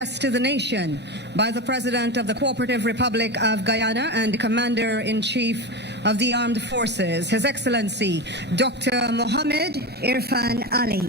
To the nation by the President of the Cooperative Republic of Guyana and Commander-in-Chief of the Armed Forces, His Excellency Dr. Mohammed Irfan Ali.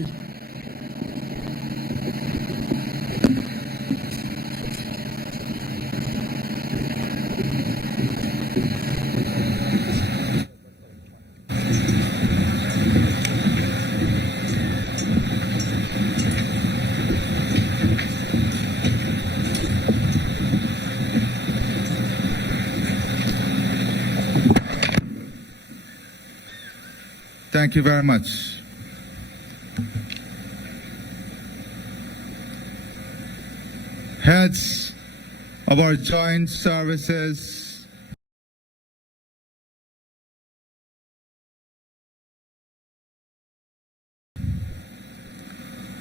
Thank you very much. Heads of our joint services,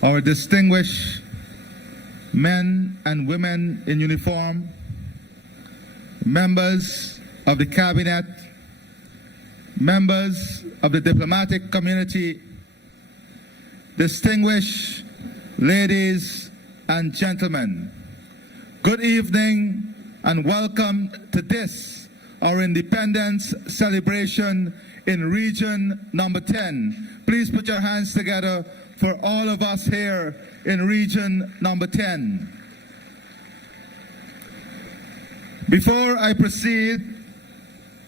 our distinguished men and women in uniform, members of the cabinet, members of the diplomatic community, distinguished ladies and gentlemen, good evening and welcome to this, our independence celebration in region number 10. Please put your hands together for all of us here in region number 10. Before I proceed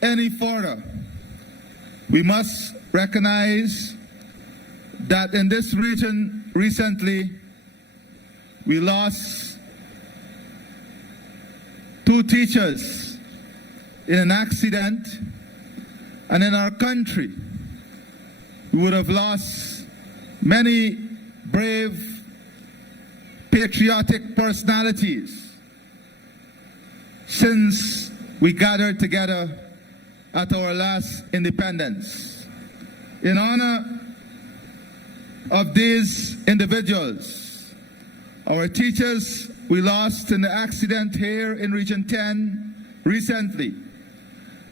any further, we must recognize that in this region recently, we lost 2 teachers in an accident, and in our country, we would have lost many brave, patriotic personalities since we gathered together at our last independence. In honor of these individuals, our teachers we lost in the accident here in Region 10 recently,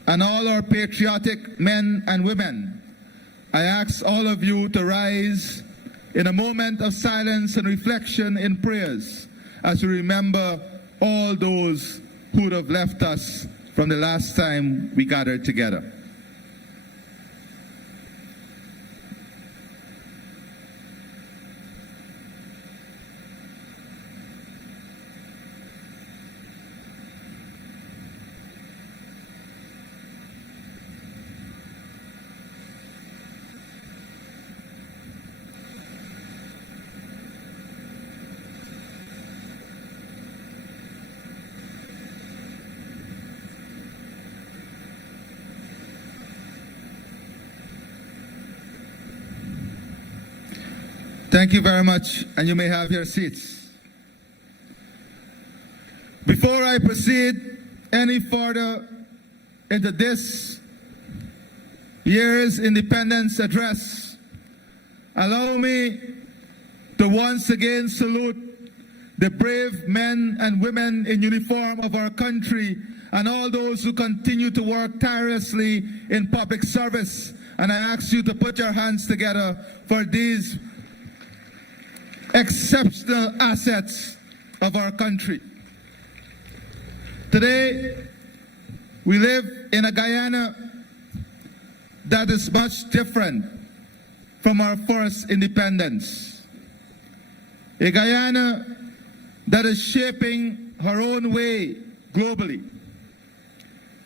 and all our patriotic men and women, I ask all of you to rise in a moment of silence and reflection in prayers as we remember all those who would have left us from the last time we gathered together. Thank you very much, and you may have your seats. Before I proceed any further into this year's Independence Address, allow me to once again salute the brave men and women in uniform of our country and all those who continue to work tirelessly in public service. And I ask you to put your hands together for these exceptional assets of our country. Today, we live in a Guyana that is much different from our first independence. A Guyana that is shaping her own way globally.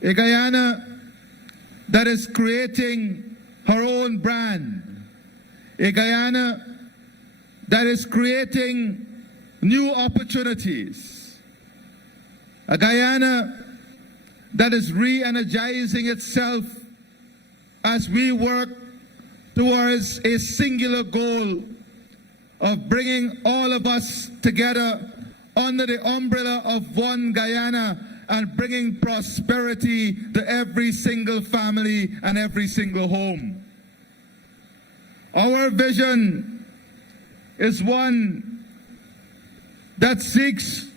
A Guyana that is creating her own brand. A Guyana that is creating new opportunities. A Guyana that is re-energizing itself as we work towards a singular goal of bringing all of us together under the umbrella of one Guyana and bringing prosperity to every single family and every single home. Our vision is one that seeks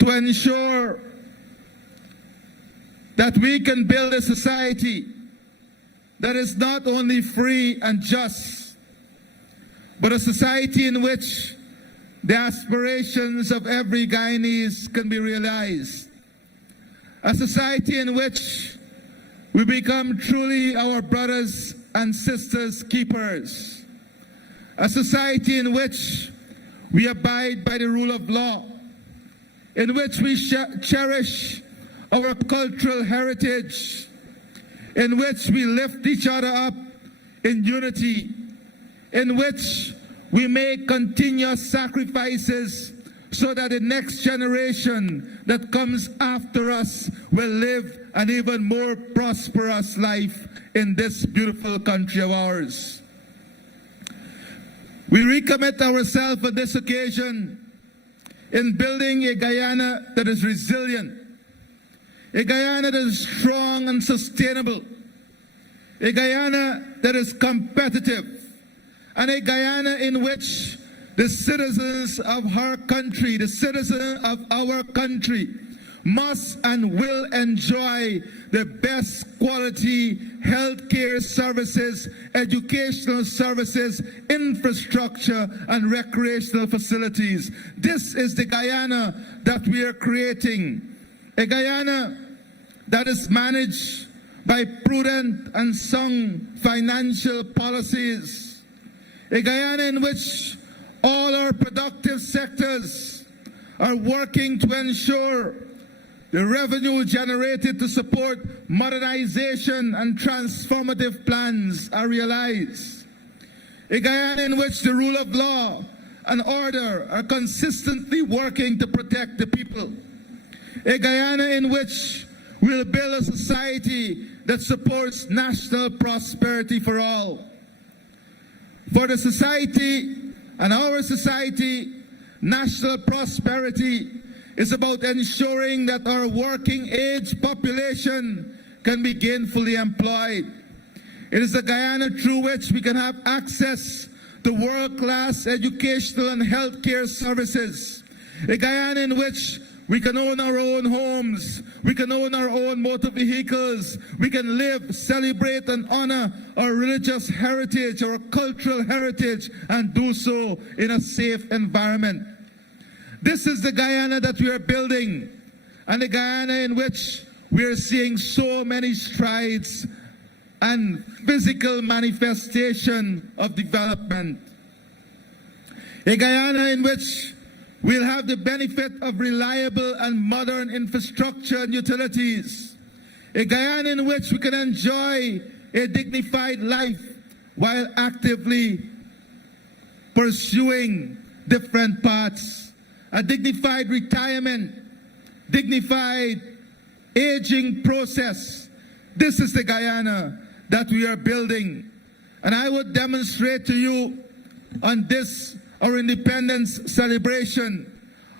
to ensure that we can build a society that is not only free and just, but a society in which the aspirations of every Guyanese can be realized. A society in which we become truly our brothers and sisters keepers. A society in which we abide by the rule of law, in which we cherish our cultural heritage, in which we lift each other up in unity, in which we make continuous sacrifices so that the next generation that comes after us will live an even more prosperous life in this beautiful country of ours. We recommit ourselves on this occasion in building a Guyana that is resilient, a Guyana that is strong and sustainable, a Guyana that is competitive, and a Guyana in which the citizens of our country, the citizens of our country, must and will enjoy the best quality healthcare services, educational services, infrastructure, and recreational facilities. This is the Guyana that we are creating. A Guyana that is managed by prudent and sound financial policies. A Guyana in which all our productive sectors are working to ensure the revenue generated to support modernization and transformative plans are realized. A Guyana in which the rule of law and order are consistently working to protect the people. A Guyana in which we'll build a society that supports national prosperity for all. For the society and our society, national prosperity is about ensuring that our working age population can be gainfully employed. It is a Guyana through which we can have access to world-class educational and healthcare services. A Guyana in which we can own our own homes, we can own our own motor vehicles, we can live, celebrate, and honor our religious heritage, our cultural heritage, and do so in a safe environment. This is the Guyana that we are building, and the Guyana in which we are seeing so many strides and physical manifestation of development. A Guyana in which we'll have the benefit of reliable and modern infrastructure and utilities. A Guyana in which we can enjoy a dignified life while actively pursuing different paths. A dignified retirement, dignified aging process. This is the Guyana that we are building. And I would demonstrate to you on this, our independence celebration,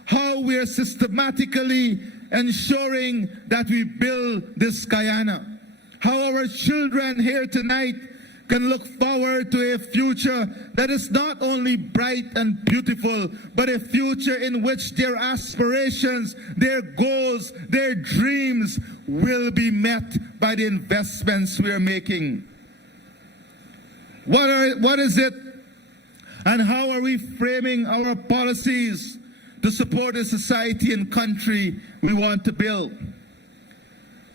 how we are systematically ensuring that we build this Guyana. How our children here tonight can look forward to a future that is not only bright and beautiful, but a future in which their aspirations, their goals, their dreams will be met by the investments we are making. What is it and how are we framing our policies to support the society and country we want to build?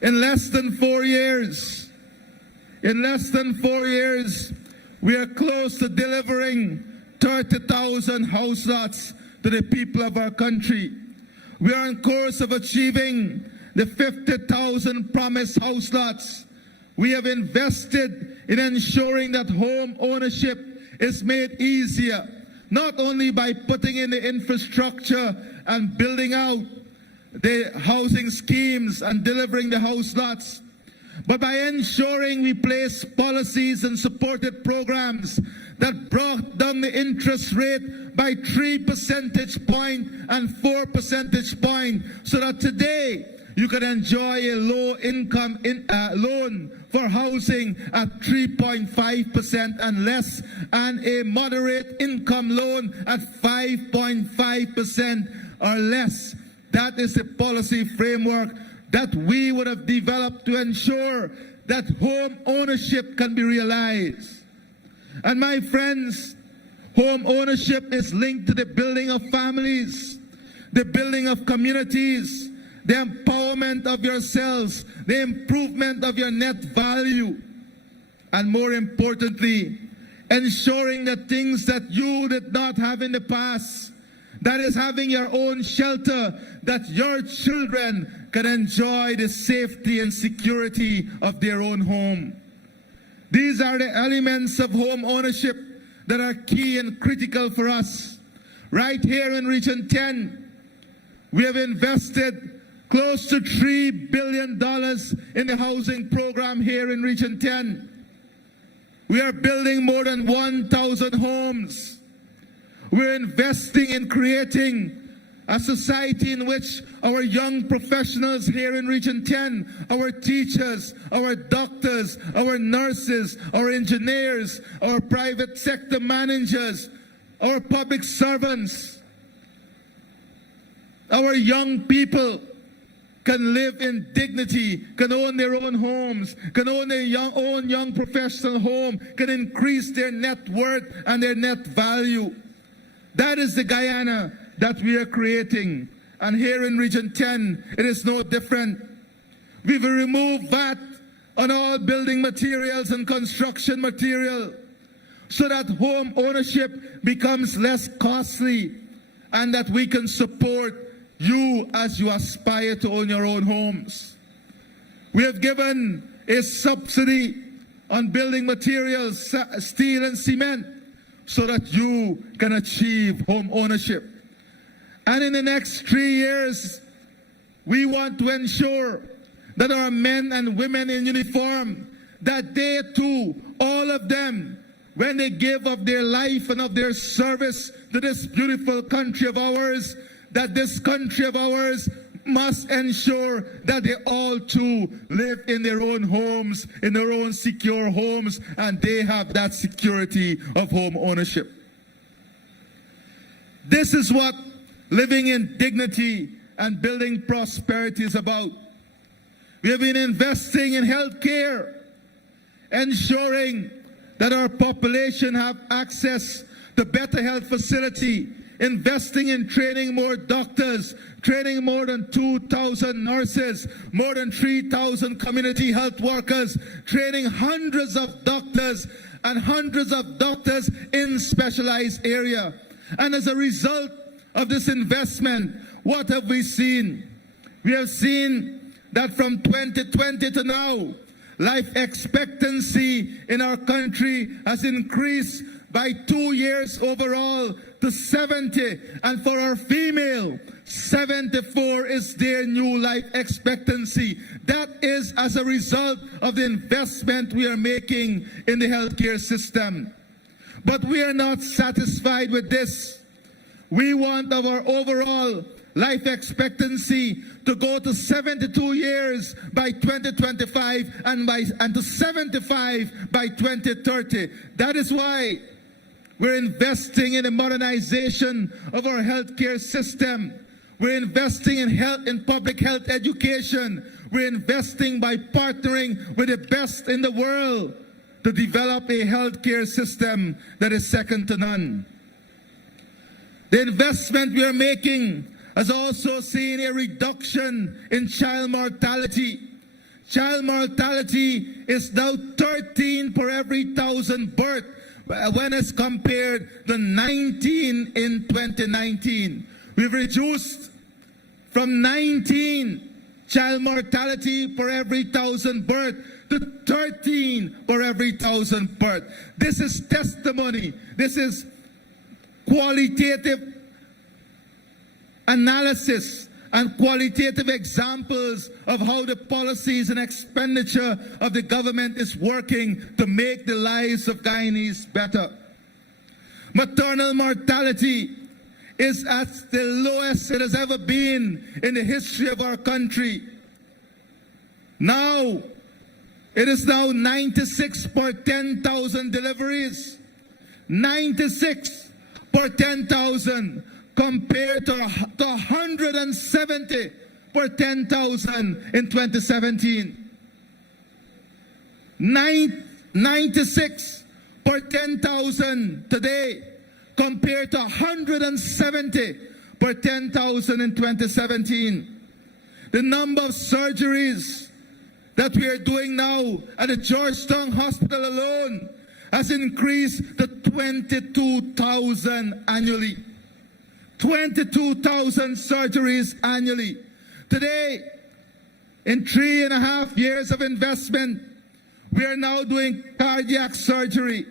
In less than 4 years, we are close to delivering 30,000 house lots to the people of our country. We are on course of achieving the 50,000 promised house lots. We have invested in ensuring that home ownership is made easier, not only by putting in the infrastructure and building out the housing schemes and delivering the house lots, but by ensuring we place policies and supported programs that brought down the interest rate by 3 percentage points and 4 percentage points, so that today you can enjoy a low-income loan for housing at 3.5% and less, and a moderate income loan at 5.5% or less. That is the policy framework that we would have developed to ensure that home ownership can be realized. And my friends, Home ownership is linked to the building of families, the building of communities, the empowerment of yourselves, the improvement of your net value, and more importantly, ensuring the things that you did not have in the past, that is having your own shelter, that your children can enjoy the safety and security of their own home. These are the elements of home ownership that are key and critical for us. Right here in Region 10, we have invested close to $3 billion in the housing program here in Region 10. We are building more than 1,000 homes. We're investing in creating a society in which our young professionals here in Region 10, our teachers, our doctors, our nurses, our engineers, our private sector managers, our public servants, our young people can live in dignity, can own their own homes, can own their own young professional home, can increase their net worth and their net value. That is the Guyana that we are creating. And here in Region 10, it is no different. We've removed VAT on all building materials and construction material so that home ownership becomes less costly and that we can support you as you aspire to own your own homes. We have given a subsidy on building materials, steel and cement, so that you can achieve home ownership. And in the next 3 years, we want to ensure that our men and women in uniform, that they too, all of them, when they give of their life and of their service to this beautiful country of ours, that this country of ours must ensure that they all too live in their own homes, in their own secure homes, and they have that security of home ownership. This is what living in dignity and building prosperity is about. We have been investing in health care, ensuring that our population have access to better health facility, investing in training more doctors, training more than 2,000 nurses, more than 3,000 community health workers, training hundreds of doctors and hundreds of doctors in specialized area. And as a result of this investment, what have we seen? We have seen that from 2020 to now, life expectancy in our country has increased by 2 years overall to 70, and for our female, 74 is their new life expectancy. That is as a result of the investment we are making in the healthcare system. But we are not satisfied with this. We want our overall life expectancy to go to 72 years by 2025 and to 75 by 2030. That is why we're investing in the modernization of our healthcare system. We're investing in public health education. We're investing by partnering with the best in the world to develop a healthcare system that is second to none. The investment we are making has also seen a reduction in child mortality. Child mortality is now 13 per every 1,000 births, when it's compared to 19 in 2019. We've reduced from 19 child mortality per every 1,000 births to 13 per every 1,000 births. This is testimony. This is qualitative analysis and qualitative examples of how the policies and expenditure of the government is working to make the lives of Guyanese better. Maternal mortality is at the lowest it has ever been in the history of our country. Now, it is now 96 per 10,000 deliveries. 96 per 10,000. Compared to 170 per 10,000 in 2017. 96 per 10,000 today, compared to 170 per 10,000 in 2017. The number of surgeries that we are doing now at the Georgetown Hospital alone has increased to 22,000 annually. 22,000 surgeries annually. Today, in 3.5 years of investment, we are now doing cardiac surgery,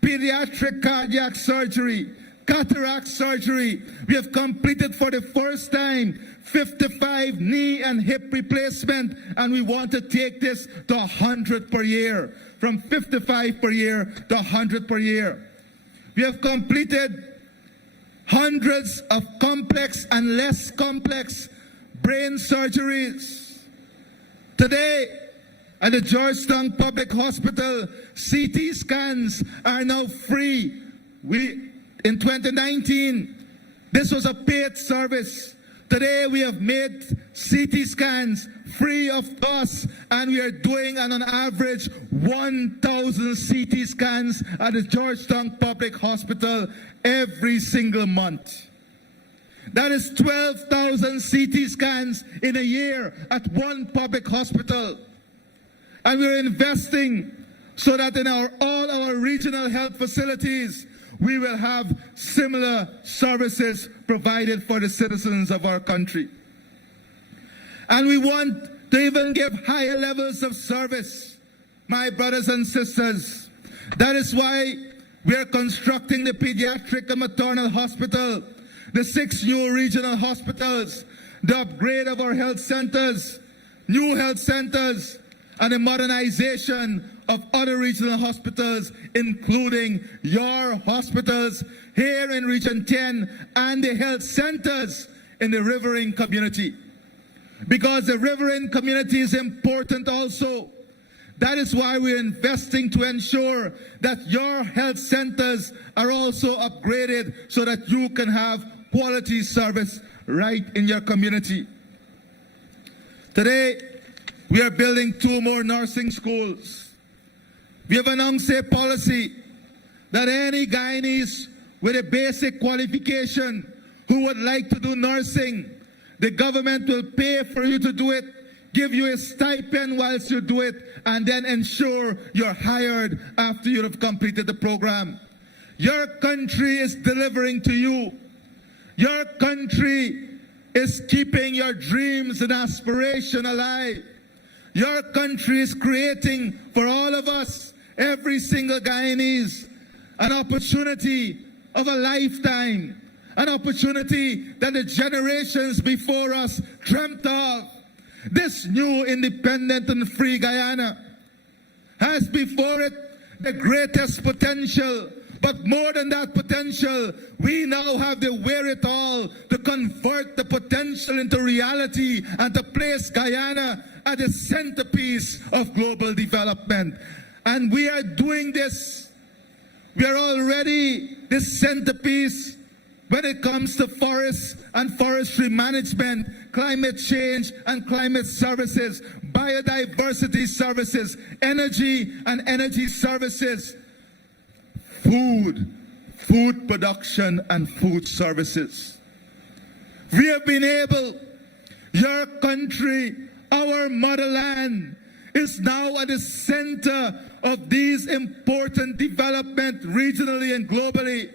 pediatric cardiac surgery, cataract surgery. We have completed for the first time 55 knee and hip replacement, and we want to take this to 100 per year, from 55 per year to 100 per year. We have completed hundreds of complex and less complex brain surgeries. Today, at the Georgetown Public Hospital, CT scans are now free. In 2019, this was a paid service. Today we have made CT scans free of cost, and we are doing on an average 1,000 CT scans at the Georgetown Public Hospital every single month. That is 12,000 CT scans in a year at one public hospital. And we're investing so that in all our regional health facilities, we will have similar services provided for the citizens of our country. And we want to even give higher levels of service, my brothers and sisters. That is why we are constructing the pediatric and maternal hospital, the 6 new regional hospitals, the upgrade of our health centers, new health centers, and the modernization of other regional hospitals, including your hospitals here in Region 10 and the health centers in the riverine community. Because the riverine community is important also. That is why we're investing to ensure that your health centers are also upgraded so that you can have quality service right in your community. Today, we are building 2 more nursing schools. We have announced a policy that any Guyanese with a basic qualification who would like to do nursing, the government will pay for you to do it, give you a stipend whilst you do it, and then ensure you're hired after you have completed the program. Your country is delivering to you. Your country is keeping your dreams and aspiration alive. Your country is creating for all of us, every single Guyanese, an opportunity of a lifetime, an opportunity that the generations before us dreamt of. This new independent and free Guyana has before it the greatest potential. But more than that potential, we now have the wherewithal to convert the potential into reality and to place Guyana at the centerpiece of global development. And we are doing this. We are already the centerpiece when it comes to forests and forestry management, climate change and climate services, biodiversity services, energy and energy services, food production and food services. We have been able, your country, our motherland, is now at the center of these important development regionally and globally.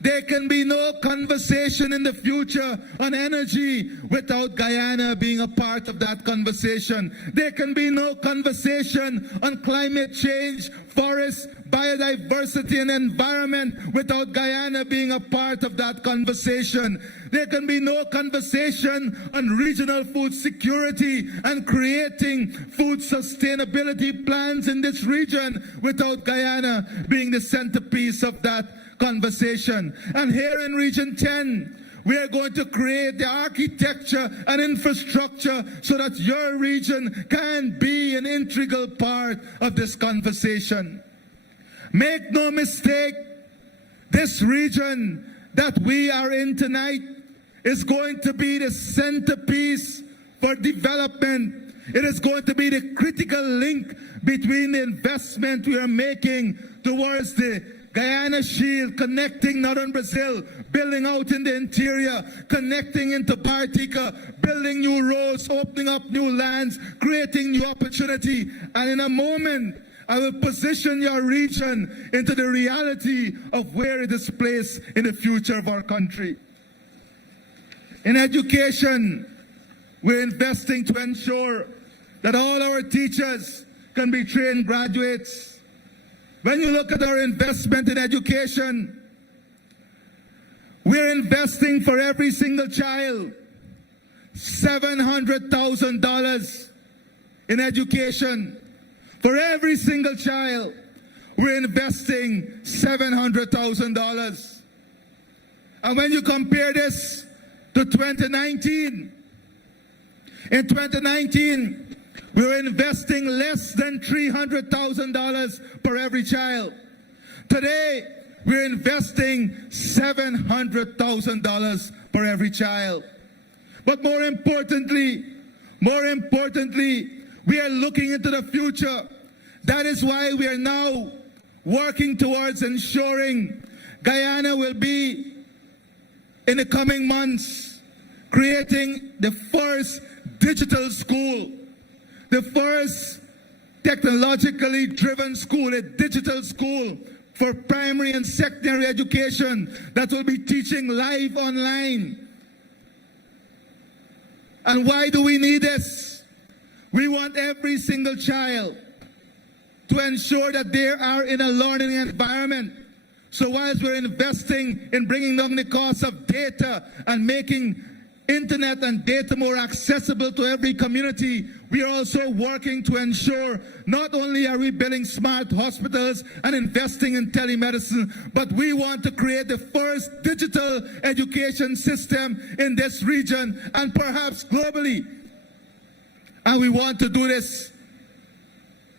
There can be no conversation in the future on energy without Guyana being a part of that conversation. There can be no conversation on climate change, forests, biodiversity and environment without Guyana being a part of that conversation. There can be no conversation on regional food security and creating food sustainability plans in this region without Guyana being the centerpiece of that conversation. And here in Region 10, we are going to create the architecture and infrastructure so that your region can be an integral part of this conversation. Make no mistake, this region that we are in tonight is going to be the centerpiece for development. It is going to be the critical link between the investment we are making towards the Guyana Shield, connecting northern Brazil, building out in the interior, connecting into Bartica, building new roads, opening up new lands, creating new opportunity. And in a moment, I will position your region into the reality of where it is placed in the future of our country. In education, we're investing to ensure that all our teachers can be trained graduates. When you look at our investment in education, we're investing for every single child $700,000 in education. For every single child, we're investing $700,000. And when you compare this to 2019, in 2019, we were investing less than $300,000 per every child. Today, we're investing $700,000 per every child. But more importantly, we are looking into the future. That is why we are now working towards ensuring Guyana will be, in the coming months, creating the first digital school, the first technologically driven school, a digital school for primary and secondary education that will be teaching live online. And why do we need this? We want every single child to ensure that they are in a learning environment. So whilst we're investing in bringing down the cost of data and making internet and data more accessible to every community, we are also working to ensure not only are we building smart hospitals and investing in telemedicine, but we want to create the first digital education system in this region and perhaps globally. And we want to do this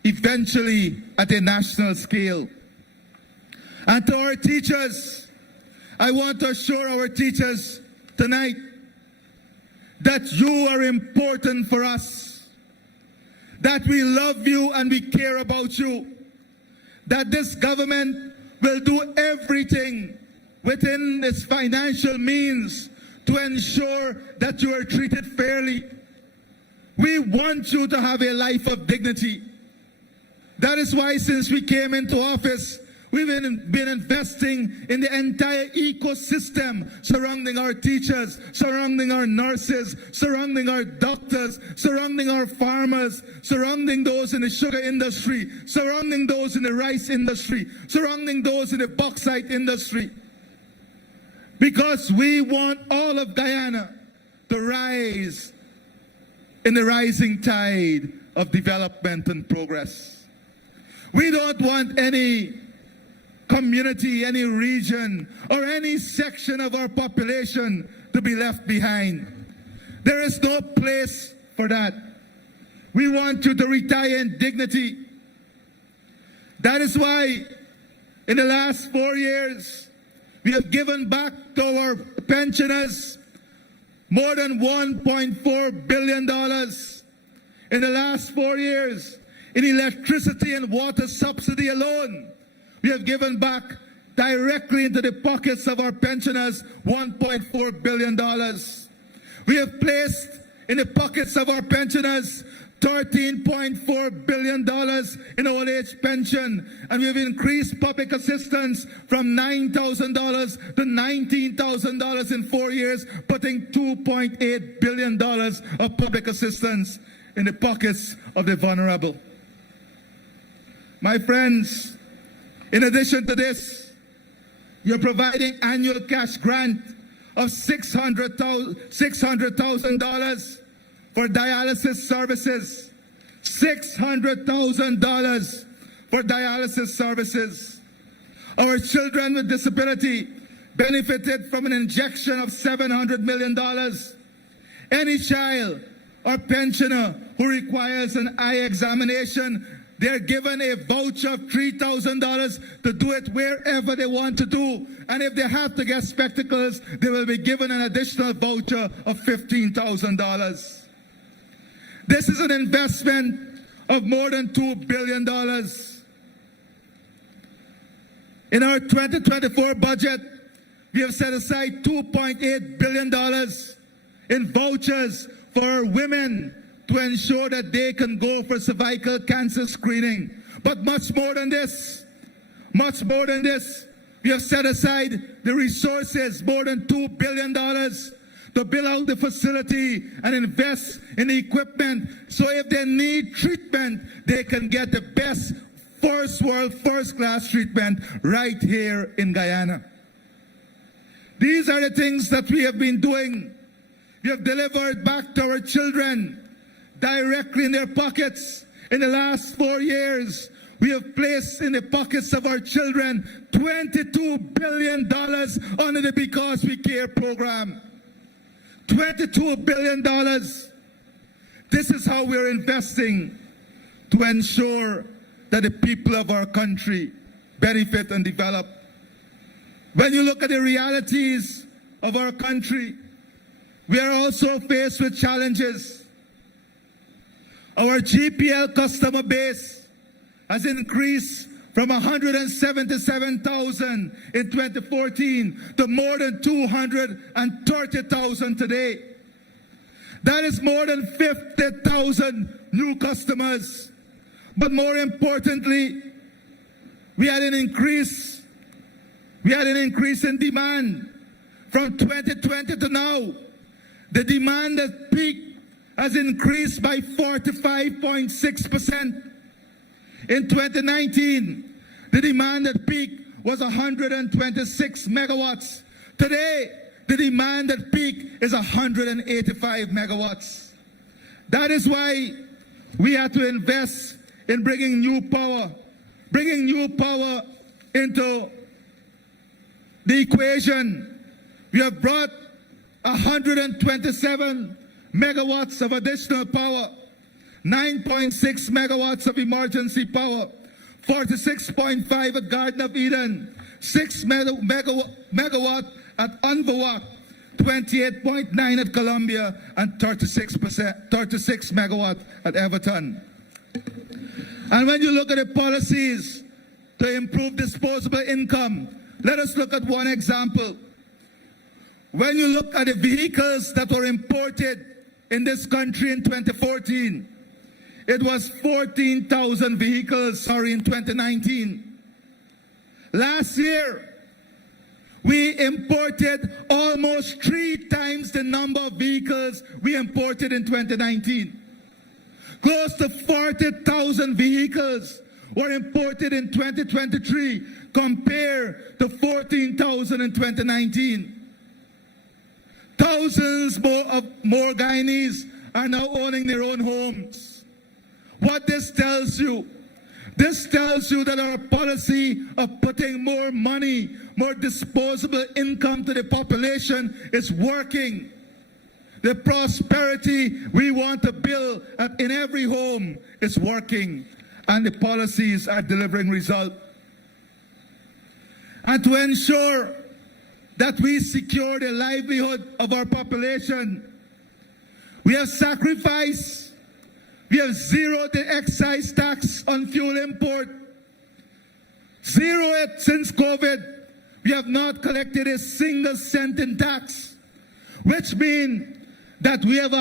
eventually at a national scale. And to our teachers, I want to assure our teachers tonight that you are important for us, that we love you and we care about you, that this government will do everything within its financial means to ensure that you are treated fairly. We want you to have a life of dignity. That is why since we came into office, we've been investing in the entire ecosystem surrounding our teachers, surrounding our nurses, surrounding our doctors, surrounding our farmers, surrounding those in the sugar industry, surrounding those in the rice industry, surrounding those in the bauxite industry. Because we want all of Guyana to rise in the rising tide of development and progress. We don't want any community, any region, or any section of our population to be left behind. There is no place for that. We want you to retire in dignity. That is why in the last 4 years, we have given back to our pensioners more than $1.4 billion. In the last 4 years, in electricity and water subsidy alone, we have given back directly into the pockets of our pensioners $1.4 billion. We have placed in the pockets of our pensioners $13.4 billion in old age pension, and we have increased public assistance from $9,000 to $19,000 in 4 years, putting $2.8 billion of public assistance in the pockets of the vulnerable. My friends, in addition to this, you're providing annual cash grant of $600,000 for dialysis services. $600,000 for dialysis services. Our children with disability benefited from an injection of $700 million. Any child or pensioner who requires an eye examination, they're given a voucher of $3,000 to do it wherever they want to do. And if they have to get spectacles, they will be given an additional voucher of $15,000. This is an investment of more than $2 billion. In our 2024 budget, we have set aside $2.8 billion in vouchers for our women to ensure that they can go for cervical cancer screening. But much more than this, we have set aside the resources, more than $2 billion, to build out the facility and invest in the equipment, so if they need treatment, they can get the best first world, first class treatment right here in Guyana. These are the things that we have been doing. We have delivered back to our children directly in their pockets. In the last 4 years, we have placed in the pockets of our children $22 billion under the Because We Care program. $22 billion. This is how we're investing to ensure that the people of our country benefit and develop. When you look at the realities of our country, we are also faced with challenges. Our GPL customer base has increased from 177,000 in 2014 to more than 230,000 today. That is more than 50,000 new customers. But more importantly, we had an increase in demand from 2020 to now. The demand at peak has increased by 45.6%. In 2019, the demand at peak was 126 megawatts. Today, the demand at peak is 185 megawatts. That is why we had to invest in bringing new power into the equation. We have brought 127 megawatts of additional power, 9.6 megawatts of emergency power, 46.5 at Garden of Eden, 6 megawatt at Unvawak, 28.9 at Columbia, and 36 megawatt at Everton. And when you look at the policies to improve disposable income, let us look at one example. When you look at the vehicles that were imported in this country in 2014, it was 14,000 vehicles, in 2019. Last year, we imported almost 3 times the number of vehicles we imported in 2019. Close to 40,000 vehicles were imported in 2023 compared to 14,000 in 2019. Thousands more Guyanese are now owning their own homes. What this tells you that our policy of putting more money, more disposable income to the population is working. The prosperity we want to build in every home is working, and the policies are delivering results. And to ensure that we secure the livelihood of our population, we have sacrificed. We have zeroed the excise tax on fuel import. Zero it since COVID. We have not collected a single cent in tax, which means that we have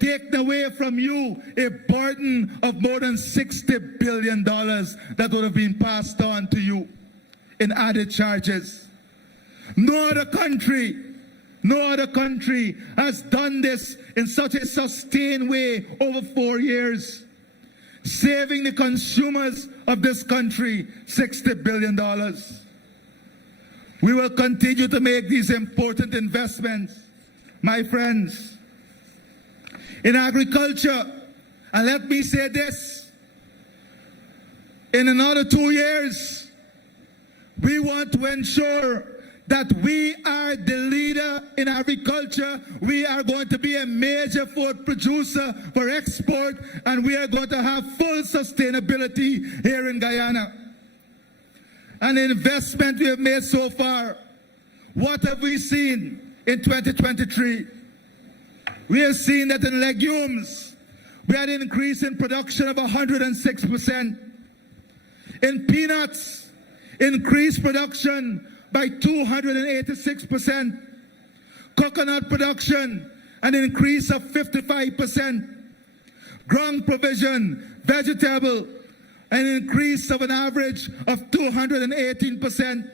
taken away from you a burden of more than $60 billion that would have been passed on to you in added charges. No other country has done this in such a sustained way over 4 years, saving the consumers of this country $60 billion. We will continue to make these important investments, my friends, in agriculture. And let me say this, in another 2 years, we want to ensure that we are the leader in agriculture. We are going to be a major food producer for export, and we are going to have full sustainability here in Guyana. And the investment we have made so far, what have we seen in 2023? We have seen that in legumes, we had an increase in production of 106%. In peanuts, increased production by 286%, coconut production an increase of 55%, ground provision, vegetable, an increase of an average of 218%,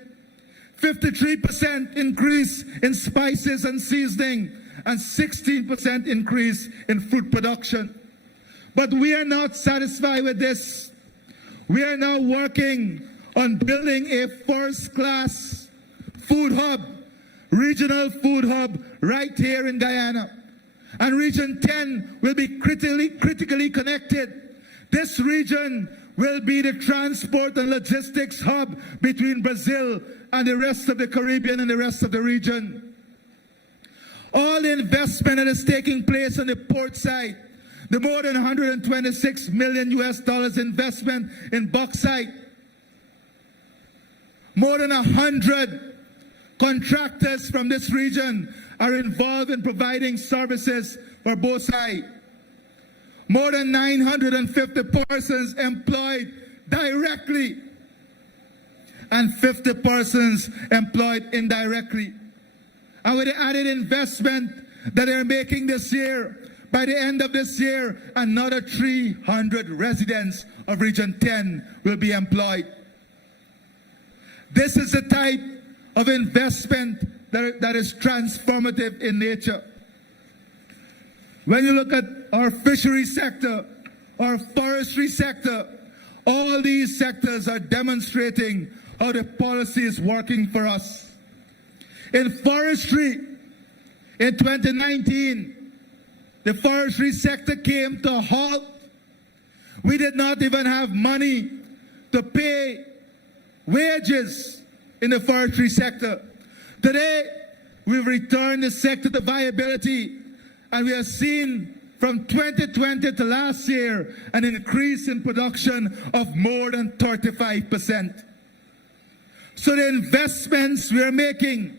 53% increase in spices and seasoning, and 16% increase in fruit production. But we are not satisfied with this. We are now working on building a first-class food hub, regional food hub right here in Guyana. And Region 10 will be critically connected. This region will be the transport and logistics hub between Brazil and the rest of the Caribbean and the rest of the region. All the investment that is taking place on the port side, the more than $126 million investment in bauxite, more than 100 contractors from this region are involved in providing services for both sides. More than 950 persons employed directly and 50 persons employed indirectly. And with the added investment that they're making this year, by the end of this year, another 300 residents of Region 10 will be employed. This is the type of investment that is transformative in nature. When you look at our fishery sector, our forestry sector, all these sectors are demonstrating how the policy is working for us. In forestry, in 2019, the forestry sector came to a halt. We did not even have money to pay wages in the forestry sector. Today, we've returned the sector to viability, and we have seen from 2020 to last year an increase in production of more than 35%. So the investments we are making,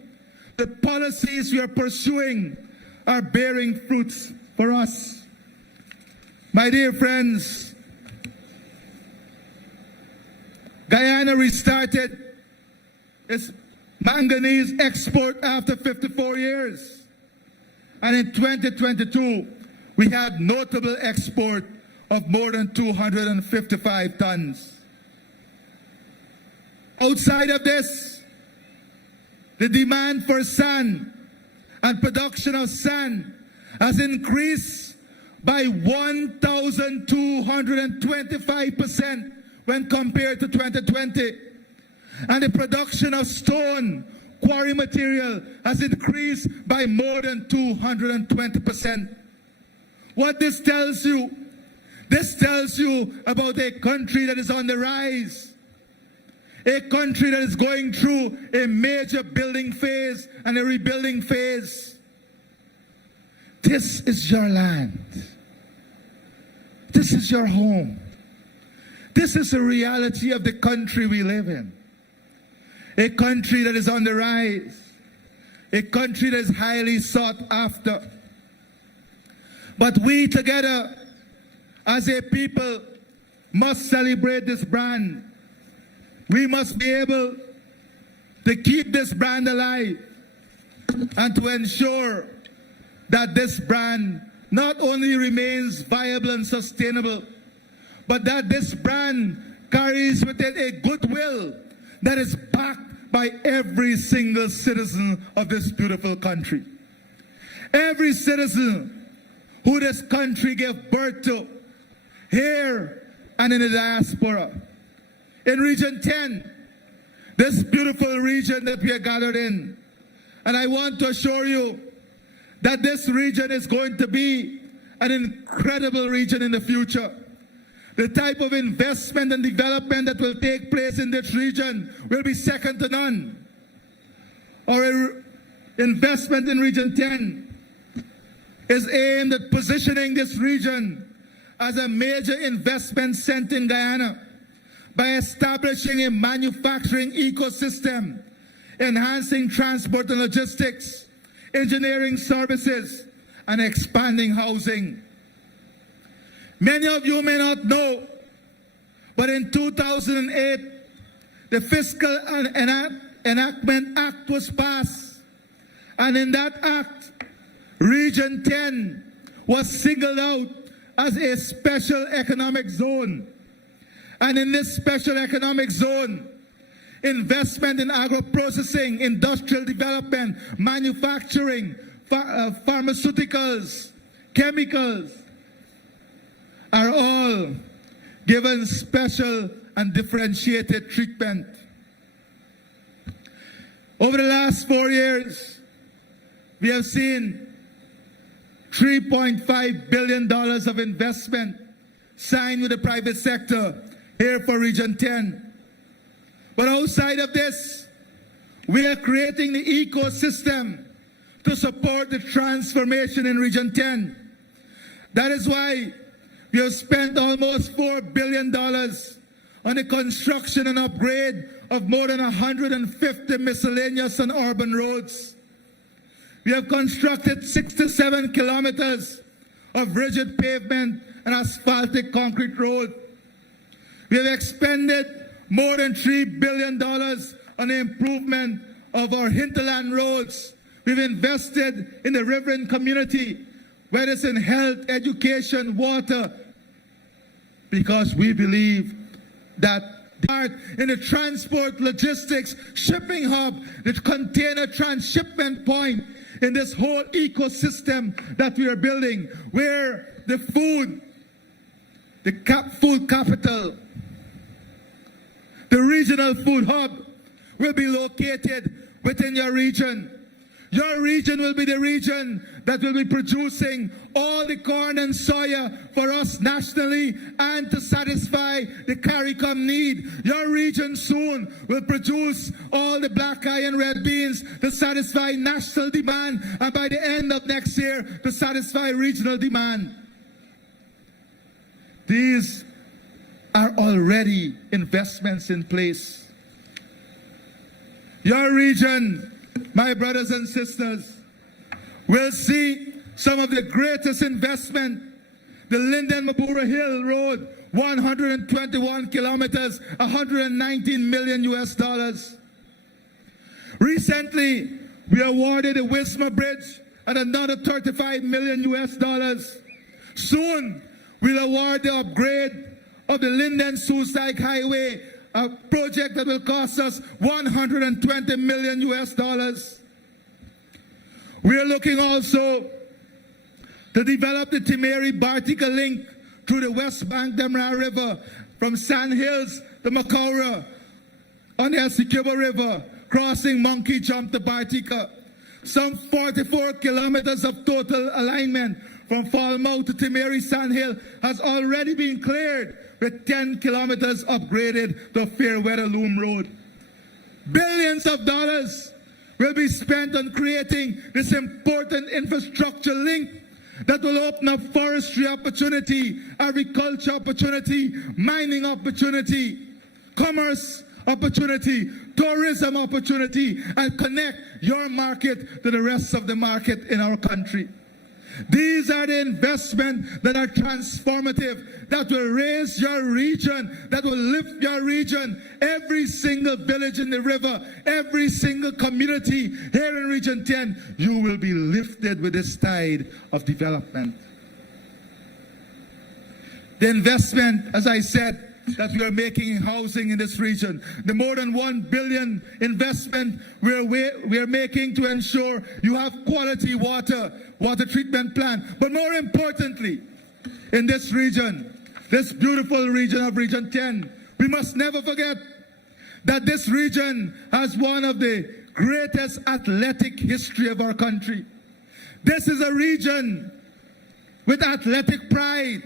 the policies we are pursuing are bearing fruits for us. My dear friends, Guyana restarted its manganese export after 54 years. And in 2022, we had notable export of more than 255 tons. Outside of this, the demand for sand and production of sand has increased by 1,225% when compared to 2020. And the production of stone quarry material has increased by more than 220%. What this tells you? This tells you about a country that is on the rise. A country that is going through a major building phase and a rebuilding phase. This is your land. This is your home. This is the reality of the country we live in. A country that is on the rise. A country that is highly sought after. But we together, as a people, must celebrate this brand. We must be able to keep this brand alive and to ensure that this brand not only remains viable and sustainable, but that this brand carries with it a goodwill that is backed by every single citizen of this beautiful country. Every citizen who this country gave birth to, here and in the diaspora. In Region 10, this beautiful region that we are gathered in. And I want to assure you that this region is going to be an incredible region in the future. The type of investment and development that will take place in this region will be second to none. Our investment in Region 10 is aimed at positioning this region as a major investment center in Guyana by establishing a manufacturing ecosystem, enhancing transport and logistics, engineering services, and expanding housing. Many of you may not know, but in 2008, the Fiscal Enactment Act was passed. And in that act, Region 10 was singled out as a special economic zone. And in this special economic zone, investment in agro-processing, industrial development, manufacturing, pharmaceuticals, chemicals are all given special and differentiated treatment. Over the last 4 years, we have seen $3.5 billion of investment signed with the private sector here for Region 10. But outside of this, we are creating the ecosystem to support the transformation in Region 10. That is why we have spent almost $4 billion on the construction and upgrade of more than 150 miscellaneous and urban roads. We have constructed 67 kilometers of rigid pavement and asphaltic concrete road. We have expended more than $3 billion on the improvement of our hinterland roads. We've invested in the riverine community, whether it's in health, education, water, because we believe that part in the transport, logistics, shipping hub, the container transshipment point in this whole ecosystem that we are building, where the food, food capital, the regional food hub will be located within your region. Your region will be the region that will be producing all the corn and soya for us nationally and to satisfy the CARICOM need. Your region soon will produce all the black eye and red beans to satisfy national demand, and by the end of next year to satisfy regional demand. These are already investments in place. Your region, my brothers and sisters, will see some of the greatest investment. The Linden Mabura Hill Road, 121 kilometers, $119 million US. Recently, we awarded the Wisma Bridge at another $35 million US. Soon, we'll award the upgrade of the Linden-Soosdijk Highway, a project that will cost us $120 million US. We are looking also to develop the Timeri-Bartica link through the West Bank Demerara River from Sand Hills to Macaura on the Essequibo River, crossing Monkey Jump to Bartica. Some 44 kilometers of total alignment from Falmouth to Timeri Sand Hill has already been cleared, with 10 kilometers upgraded to Fairweather Loom Road. Billions of dollars will be spent on creating this important infrastructure link that will open up forestry opportunity, agriculture opportunity, mining opportunity, commerce opportunity, tourism opportunity, and connect your market to the rest of the market in our country. These are the investments that are transformative, that will raise your region, that will lift your region. Every single village in the river, every single community here in Region 10, you will be lifted with this tide of development. The investment, as I said, that we are making in housing in this region, the more than $1 billion investment we are making to ensure you have quality water treatment plant. But more importantly, in this region, this beautiful region of Region 10, we must never forget that this region has one of the greatest athletic history of our country. This is a region with athletic pride.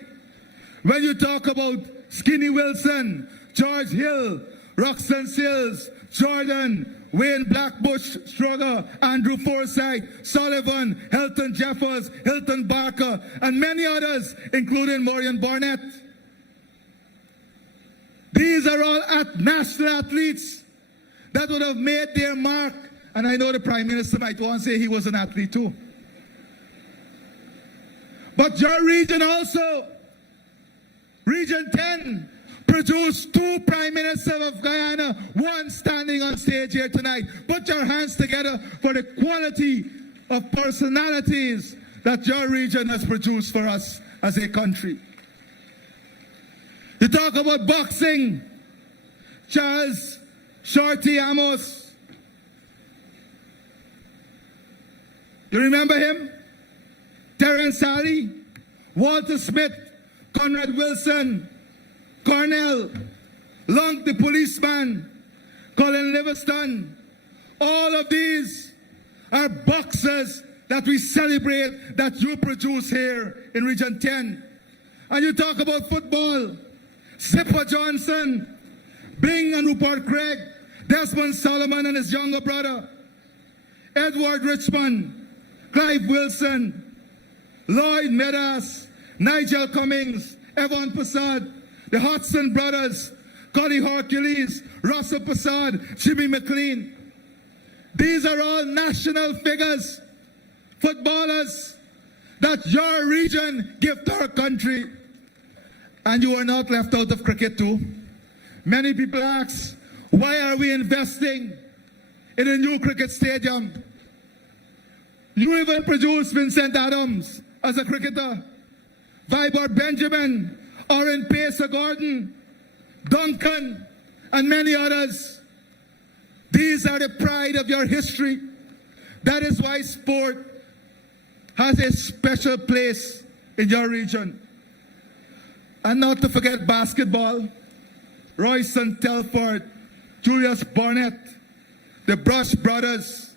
When you talk about Skinny Wilson, George Hill, Roxanne Sills, Jordan, Wayne Blackbush Strugger, Andrew Forsyth, Sullivan, Hilton Jeffers, Hilton Barker, and many others, including Maureen Barnett. These are all national athletes that would have made their mark. And I know the Prime Minister might want to say he was an athlete too. But your region also, Region 10, produced two prime ministers of Guyana, one standing on stage here tonight. Put your hands together for the quality of personalities that your region has produced for us as a country. You talk about boxing, Charles Shorty Amos. You remember him? Terence Alley, Walter Smith, Conrad Wilson, Cornell, Long the policeman, Colin Livingston. All of these are boxers that we celebrate that you produce here in Region 10. And you talk about football, Sipper Johnson, Bing and Rupert Craig, Desmond Solomon and his younger brother, Edward Richmond, Clive Wilson, Lloyd Medas, Nigel Cummings, Evan Passad, the Hudson brothers, Cody Hercules, Russell Passad, Jimmy McLean. These are all national figures, footballers that your region give to our country. And you are not left out of cricket too. Many people ask, why are we investing in a new cricket stadium? You even produced Vincent Adams as a cricketer, Vibert Benjamin, Oren Pacer Gordon, Duncan, and many others. These are the pride of your history. That is why sport has a special place in your region. And not to forget basketball, Royston Telford, Julius Bonnet, the Brush brothers,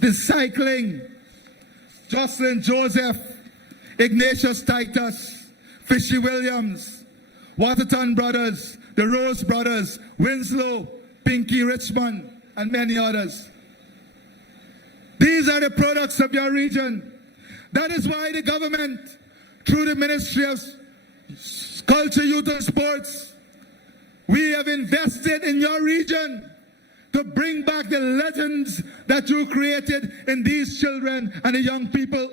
the cycling, Jocelyn Joseph, Ignatius Titus, Fishy Williams, Waterton brothers, the Rose brothers, Winslow, Pinky Richmond, and many others. These are the products of your region. That is why the government, through the Ministry of Culture, Youth and Sports, we have invested in your region to bring back the legends that you created in these children and the young people.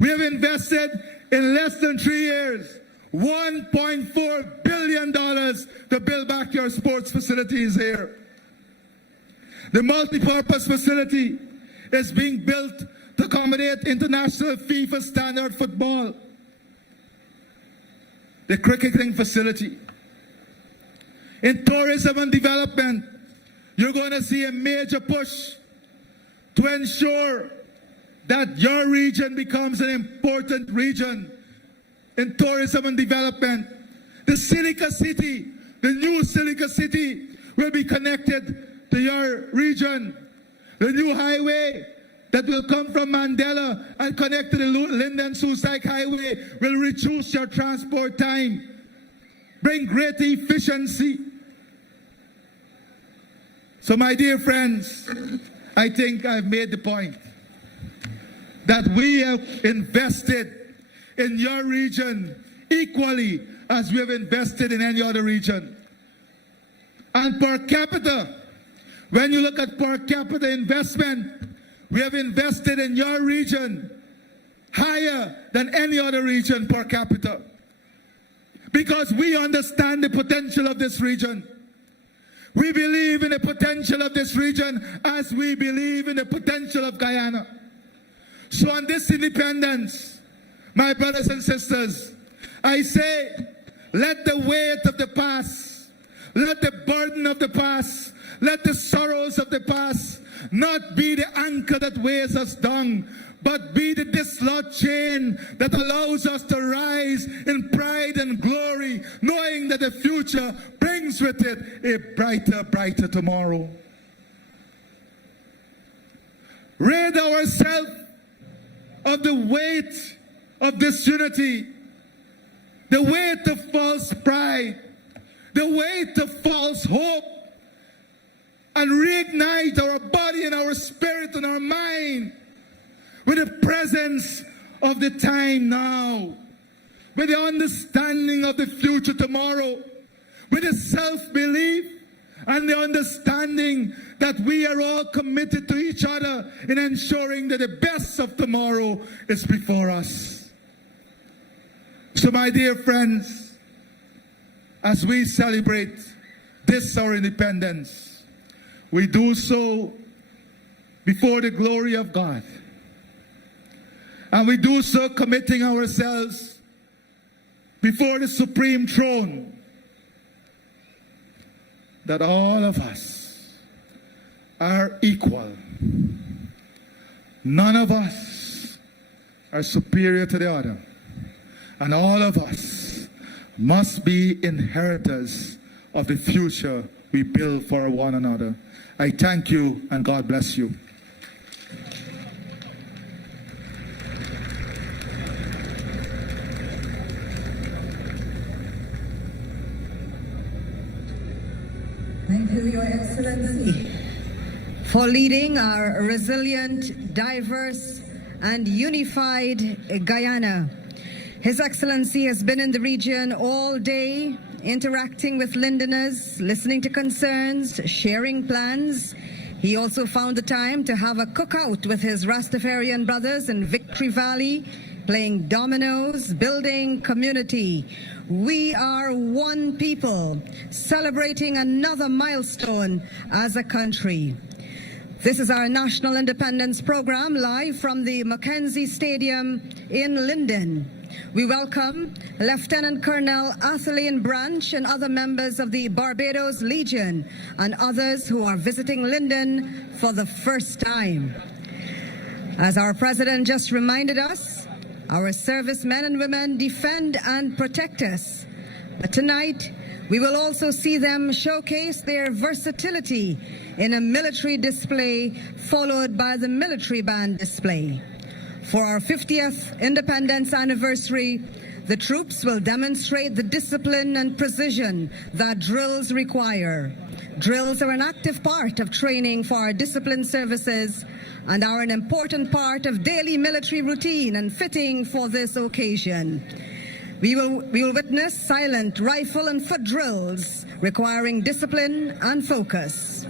We have invested in less than 3 years, $1.4 billion to build back your sports facilities here. The multi-purpose facility is being built to accommodate international FIFA standard football. The cricketing facility. In tourism and development, you're going to see a major push to ensure that your region becomes an important region in tourism and development. The Silica City, the new Silica City, will be connected to your region. The new highway that will come from Mandela and connect to the Linden Suicide Highway will reduce your transport time, bring greater efficiency. So my dear friends, I think I've made the point that we have invested in your region equally as we have invested in any other region. And per capita, when you look at per capita investment, we have invested in your region higher than any other region per capita. Because we understand the potential of this region. We believe in the potential of this region as we believe in the potential of Guyana. So on this independence, my brothers and sisters, I say, let the weight of the past, let the burden of the past, let the sorrows of the past not be the anchor that weighs us down, but be the dislodged chain that allows us to rise in pride and glory, knowing that the future brings with it a brighter, brighter tomorrow. Rid ourselves of the weight of disunity, the weight of false pride, the weight of false hope, and reignite our body and our spirit and our mind with the presence of the time now, with the understanding of the future tomorrow, with the self-belief and the understanding that we are all committed to each other in ensuring that the best of tomorrow is before us. So my dear friends, as we celebrate this our independence, we do so before the glory of God. And we do so committing ourselves before the supreme throne that all of us are equal. None of us are superior to the other. And all of us must be inheritors of the future we build for one another. I thank you and God bless you. Thank you, Your Excellency, for leading our resilient, diverse, and unified Guyana. His Excellency has been in the region all day, interacting with Lindeners, listening to concerns, sharing plans. He also found the time to have a cookout with his Rastafarian brothers in Victory Valley, playing dominoes, building community. We are one people, celebrating another milestone as a country. This is our National Independence Program, live from the Mackenzie Stadium in Linden. We welcome Lieutenant Colonel Atheline Branch and other members of the Barbados Legion and others who are visiting Linden for the first time. As our President just reminded us, our servicemen and women defend and protect us. But tonight, we will also see them showcase their versatility in a military display, followed by the military band display. For our 50th independence anniversary, the troops will demonstrate the discipline and precision that drills require. Drills are an active part of training for our disciplined services and are an important part of daily military routine and fitting for this occasion. We will witness silent rifle and foot drills requiring discipline and focus.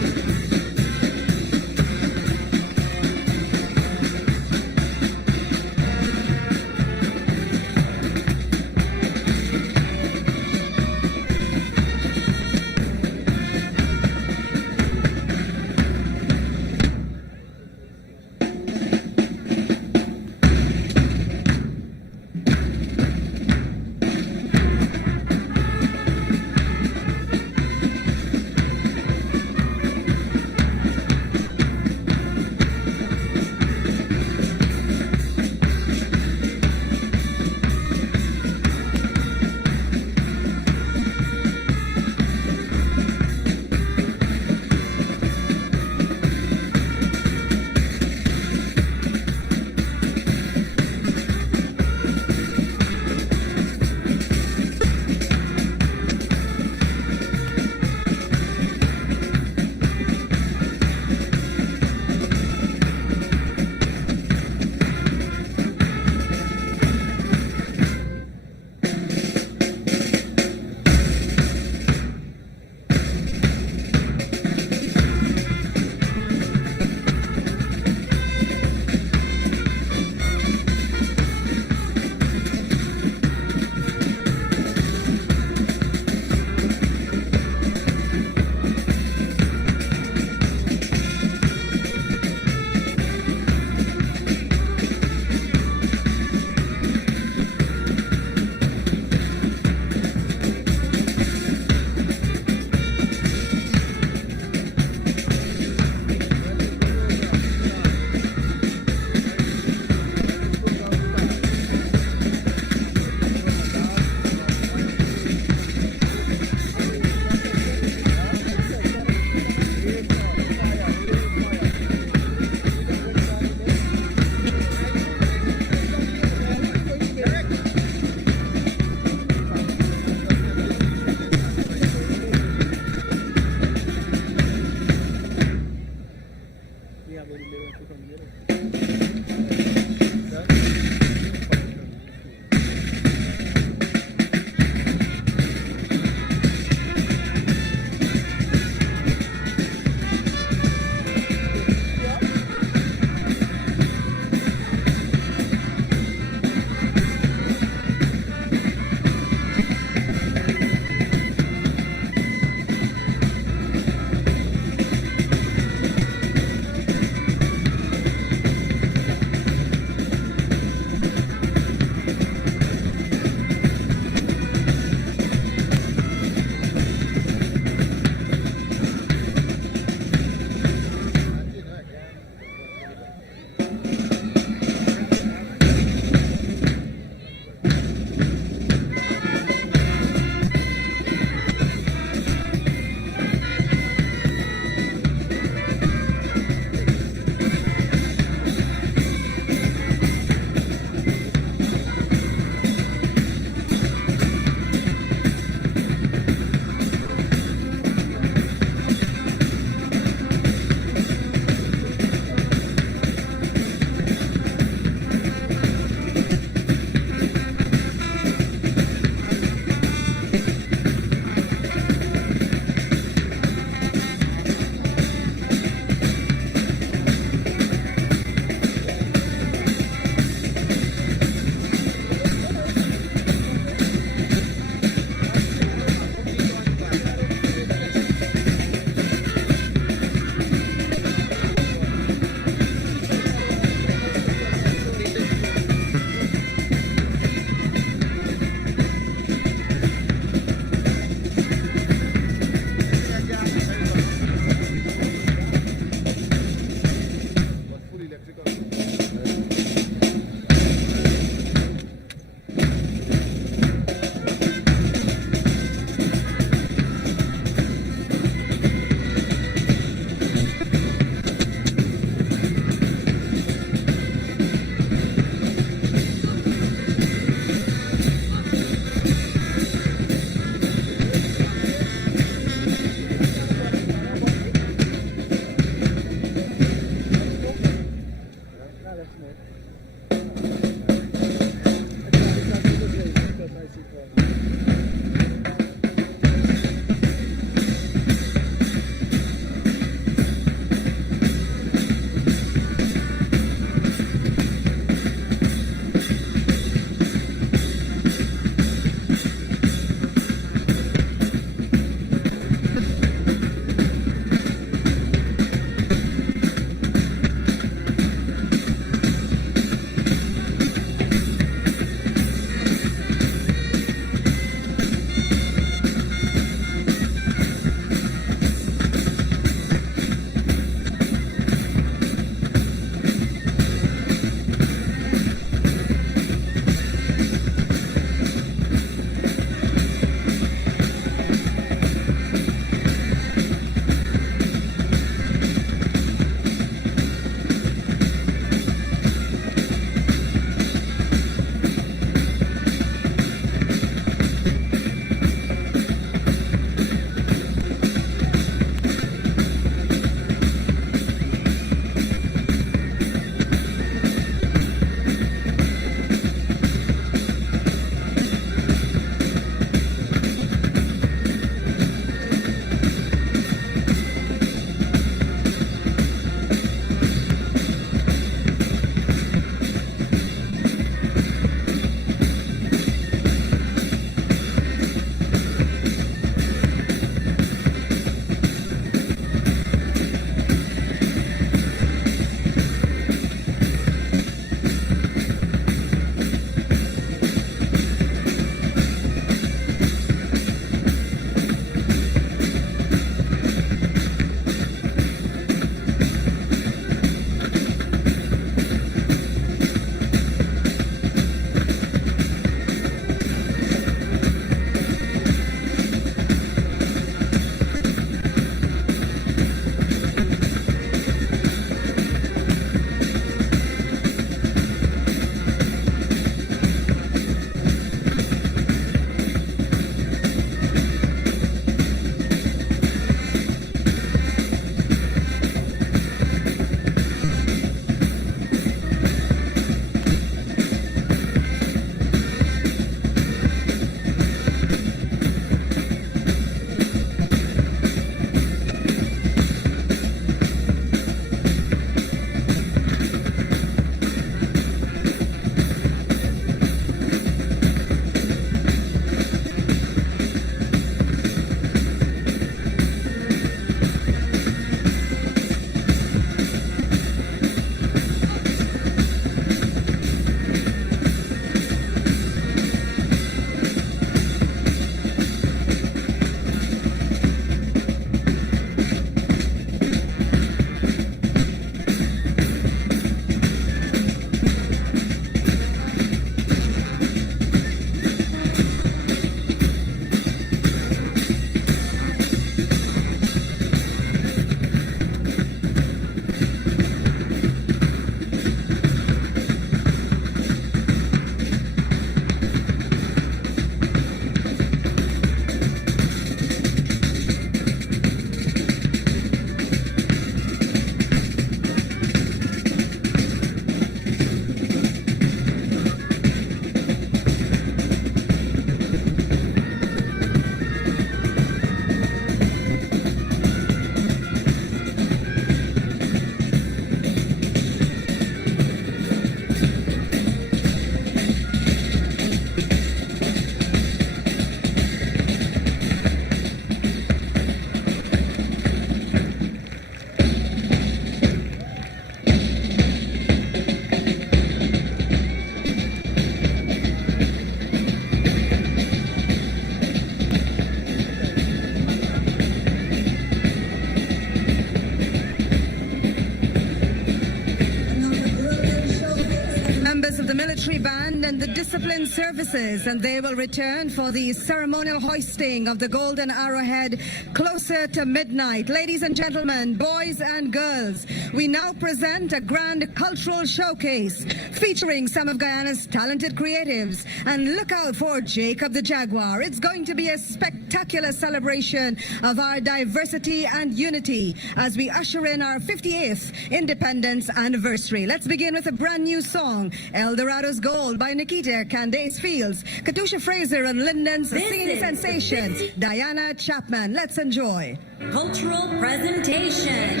military band and the discipline services, and they will return for the ceremonial hoisting of the golden arrowhead closer to midnight. Ladies and gentlemen, boys and girls, we now present a grand cultural showcase featuring some of Guyana's talented creatives. And look out for Jacob the Jaguar. It's going to be a spectacular celebration of our diversity and unity as we usher in our 58th Independence Anniversary. Let's begin with a brand new song, El Dorado's Gold by Nikita Candace Fields, Katusha Fraser and Linden's singing sensation, Diana Chapman. Let's enjoy. Cultural presentation.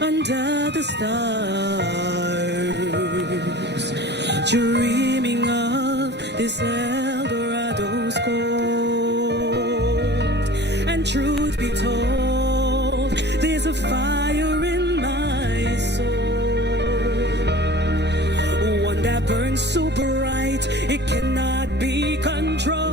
Under the stars, dreaming of this El Dorado's gold. And truth be told, there's a fire in my soul, one that burns so bright it cannot be controlled.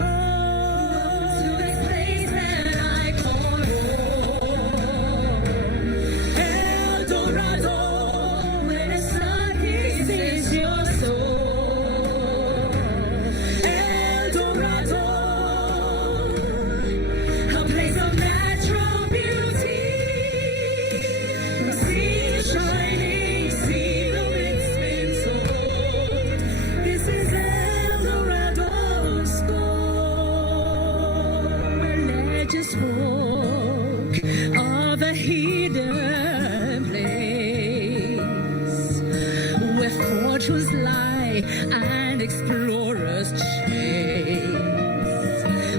Of a hidden place where fortunes lie and explorers chase.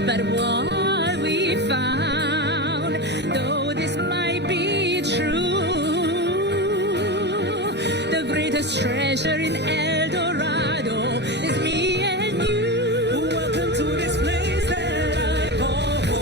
But what we found, though this might be true, the greatest treasure in El Dorado is me and you. Welcome to this place that I call home.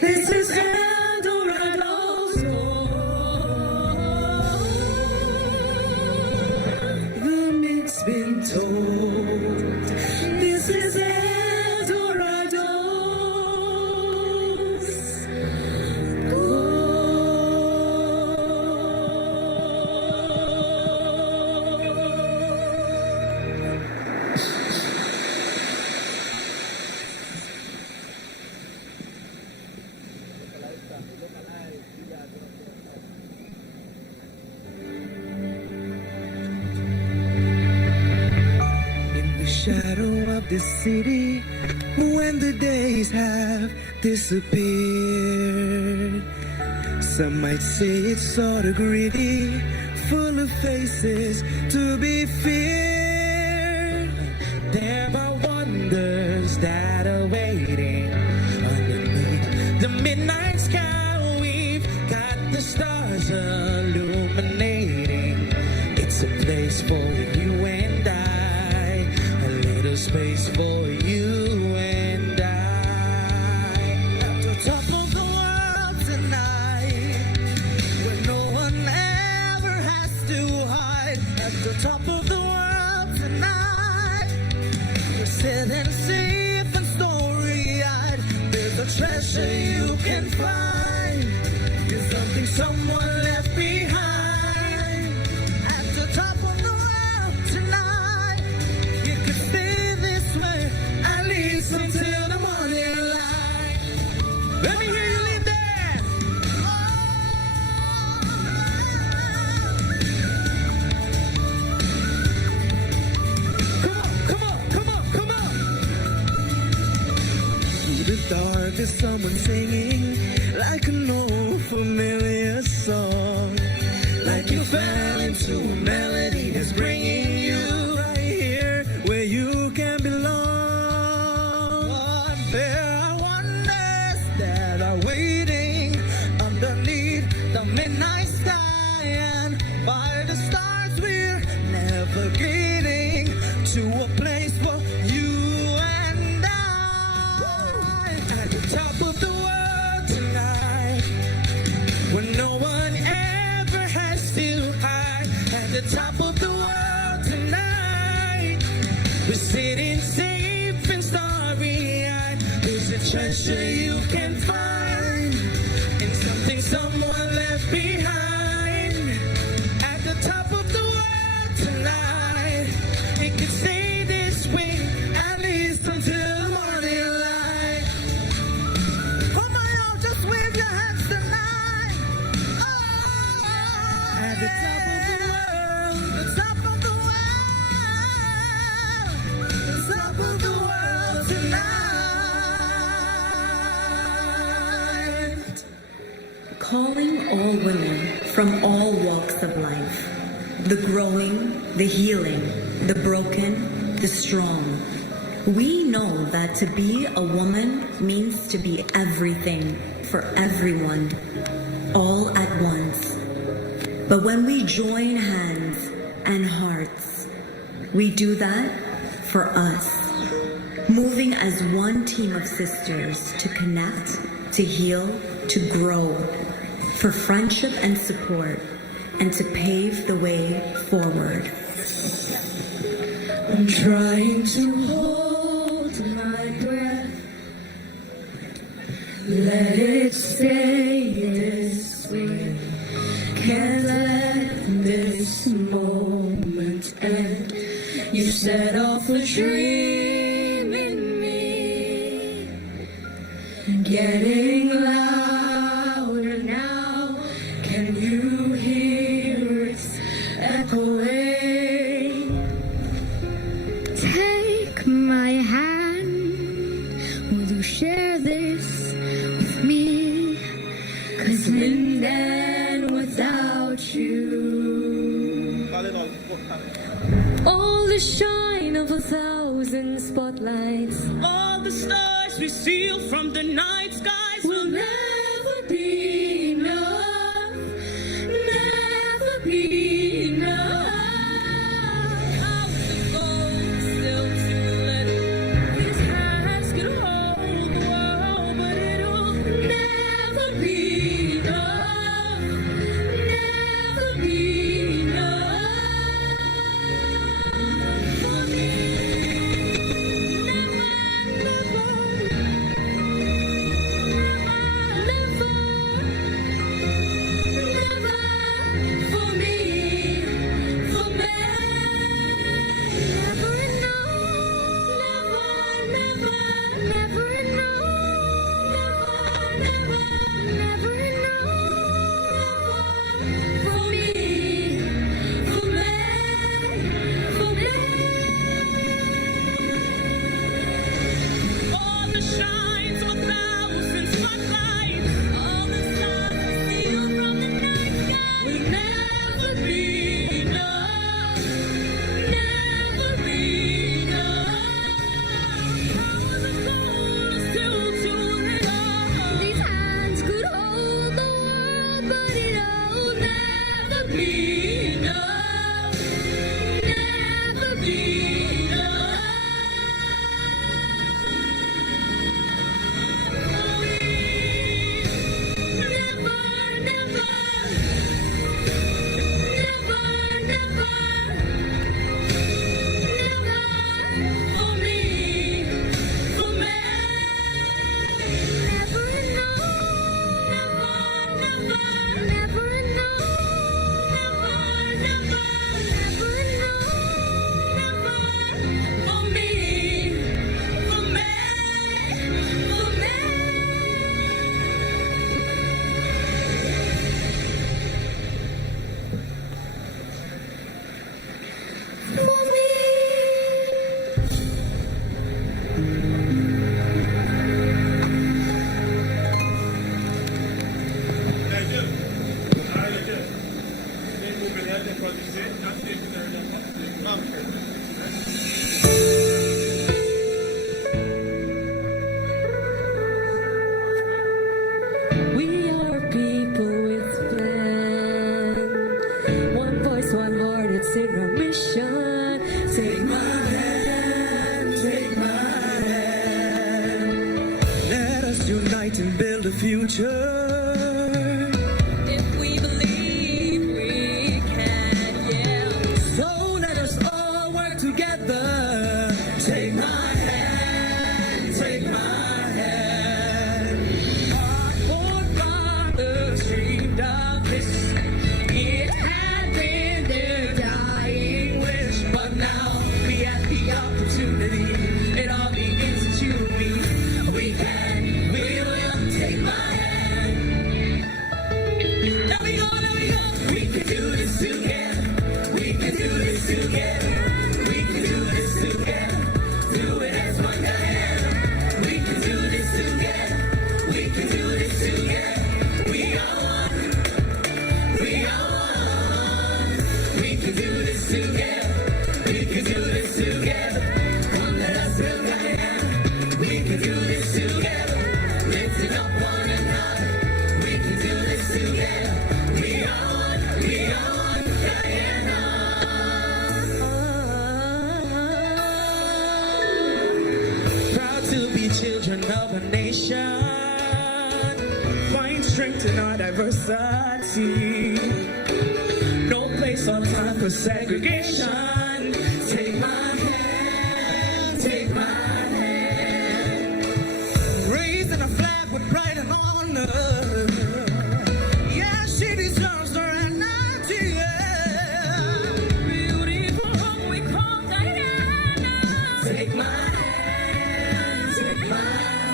This is El Dorado's gold. The myth's been told. This is El Dorado's shadow of the city, when the days have disappeared. Some might say it's sort of gritty, full of faces to be feared. There are wonders that are waiting underneath the midnight sky. We've got the stars illuminating. It's a place for you and I, space for you and I. At the top of the world tonight. just someone singing like an old familiar song. Like you fell into a melody that's bringing you right here where you can belong. Oh, there are wonders that are waiting underneath the midnight sky, and by the stars we're navigating to a place for you and I. At the top of the world tonight, when no one ever has to hide. At the top of the world tonight, we're sitting safe and starry-eyed. There's a treasure you can find in something someone left behind. At the top of the world tonight, it could stay this way at least until morning light. Come on, y'all, just wave your hands tonight. At the top of the world, the top of the world, the top of the world tonight. Calling all women from all walks of life, the growing, the healing, the broken, the strong. We know that to be a woman means to be everything for everyone, all at once. But when we join hands and hearts, we do that for us, moving as one team of sisters to connect, to heal, to grow, for friendship and support, and to pave the way forward. I'm trying to hold my breath. Let it stay this way. Can't let this moment end. You set off a dream in me, getting louder now. Can you hear it echoing? Take my hand, will you share this with me? 'Cause Linden without you, all the shine of 1,000 spotlights, All the stars we steal from the night skies will never be enough, never be enough. Out the gold, still too little. His hands can hold the world, but it'll never be enough, never be enough for me. Never, never, never. unite and build a future. If we believe we can, yeah. So let us all work together. Take my hand, take my hand. Our forefathers dreamed of this. It had been their dying wish, but now we have the opportunity. It all begins with you and me. We can, we will take my hand. Now we go, now we go. We can do this together. We can do this together. We can do this together. Do it as one Guyana. We can do this together. We can do this together. We are one. We are one. We can do this together. We can do this together. Come let us build Guyana. We can do this together. Lifting up one another. We can do this together. We are one. We are one Guyana. Proud to be children of a nation. Find strength in our diversity. No place or time for segregation. Take my hand, take my hand. Raising a flag with pride and honor. Yeah, she deserves her dignity. Beautiful home we call Guyana. Take my hand, take my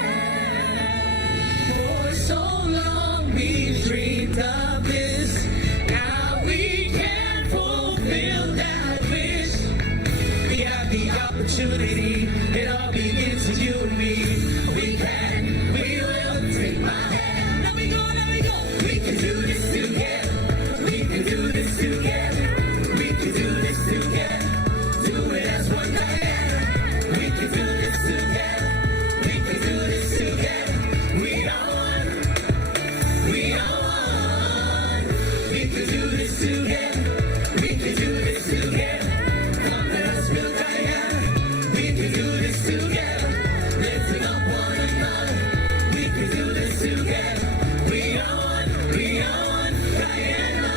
hand. For so long we've dreamed of this. Now we can fulfill that wish. We have the opportunity. It all begins with you and me. We can, we will take my hand. Now we go, now we go. We can do this together. We can do this together. We can do this together. Do it as one Guyana. We can do this together. We can do this together. We are one. We are one. We can do this together. We can do this together. Come let us build Guyana. We can do this together. Lifting up one another. We can do this together. We are one. We are one Guyana.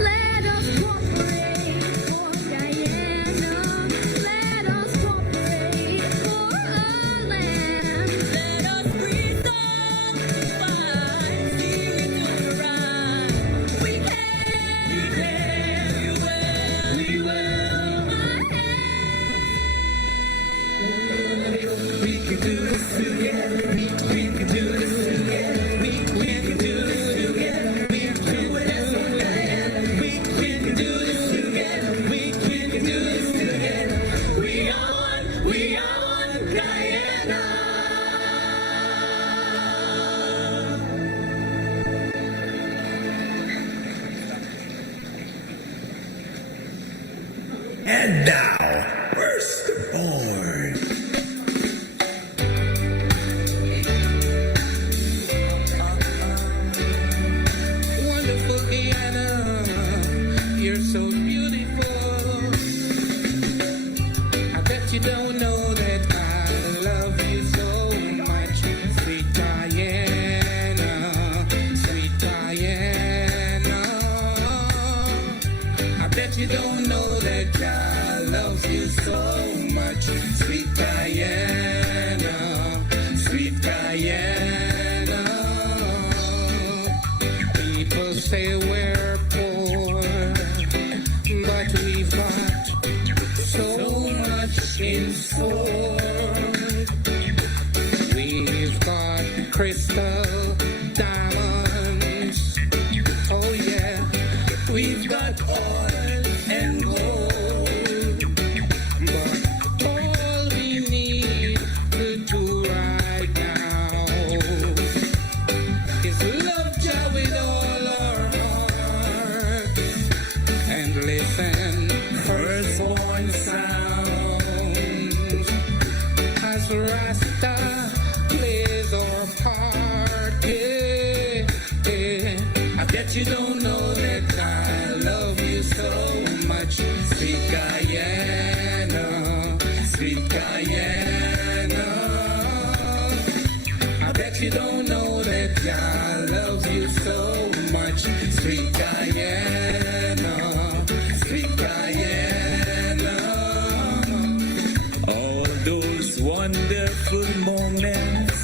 Let us cooperate for Guyana. Let us cooperate for our land. Let us resolve to find spirit to rise. We can, we will, we will. We can do this together. We can do this together. We can do this together. We can do it as one Guyana. We can do this together. We can do this together. We are one. We are one Guyana. And now, firstborn. Wonderful Guyana, you're so beautiful. I bet you don't know that I love you so much, sweet Guyana, sweet Guyana. I bet you don't know that God loves you so much, sweet Guyana, sweet Guyana. People say we're poor, but we've got so much in store. We've got crystal diamonds. Oh yeah, we've got oil and gold. But all we need to do right now is love Jah with all our heart and listen firstborn sounds as Rasta plays our part. Yeah, yeah. I bet you don't know that I love you so much, sweet Guyana, sweet Guyana. I bet you don't know that God loves you so much, sweet Guyana, sweet Guyana. All those wonderful moments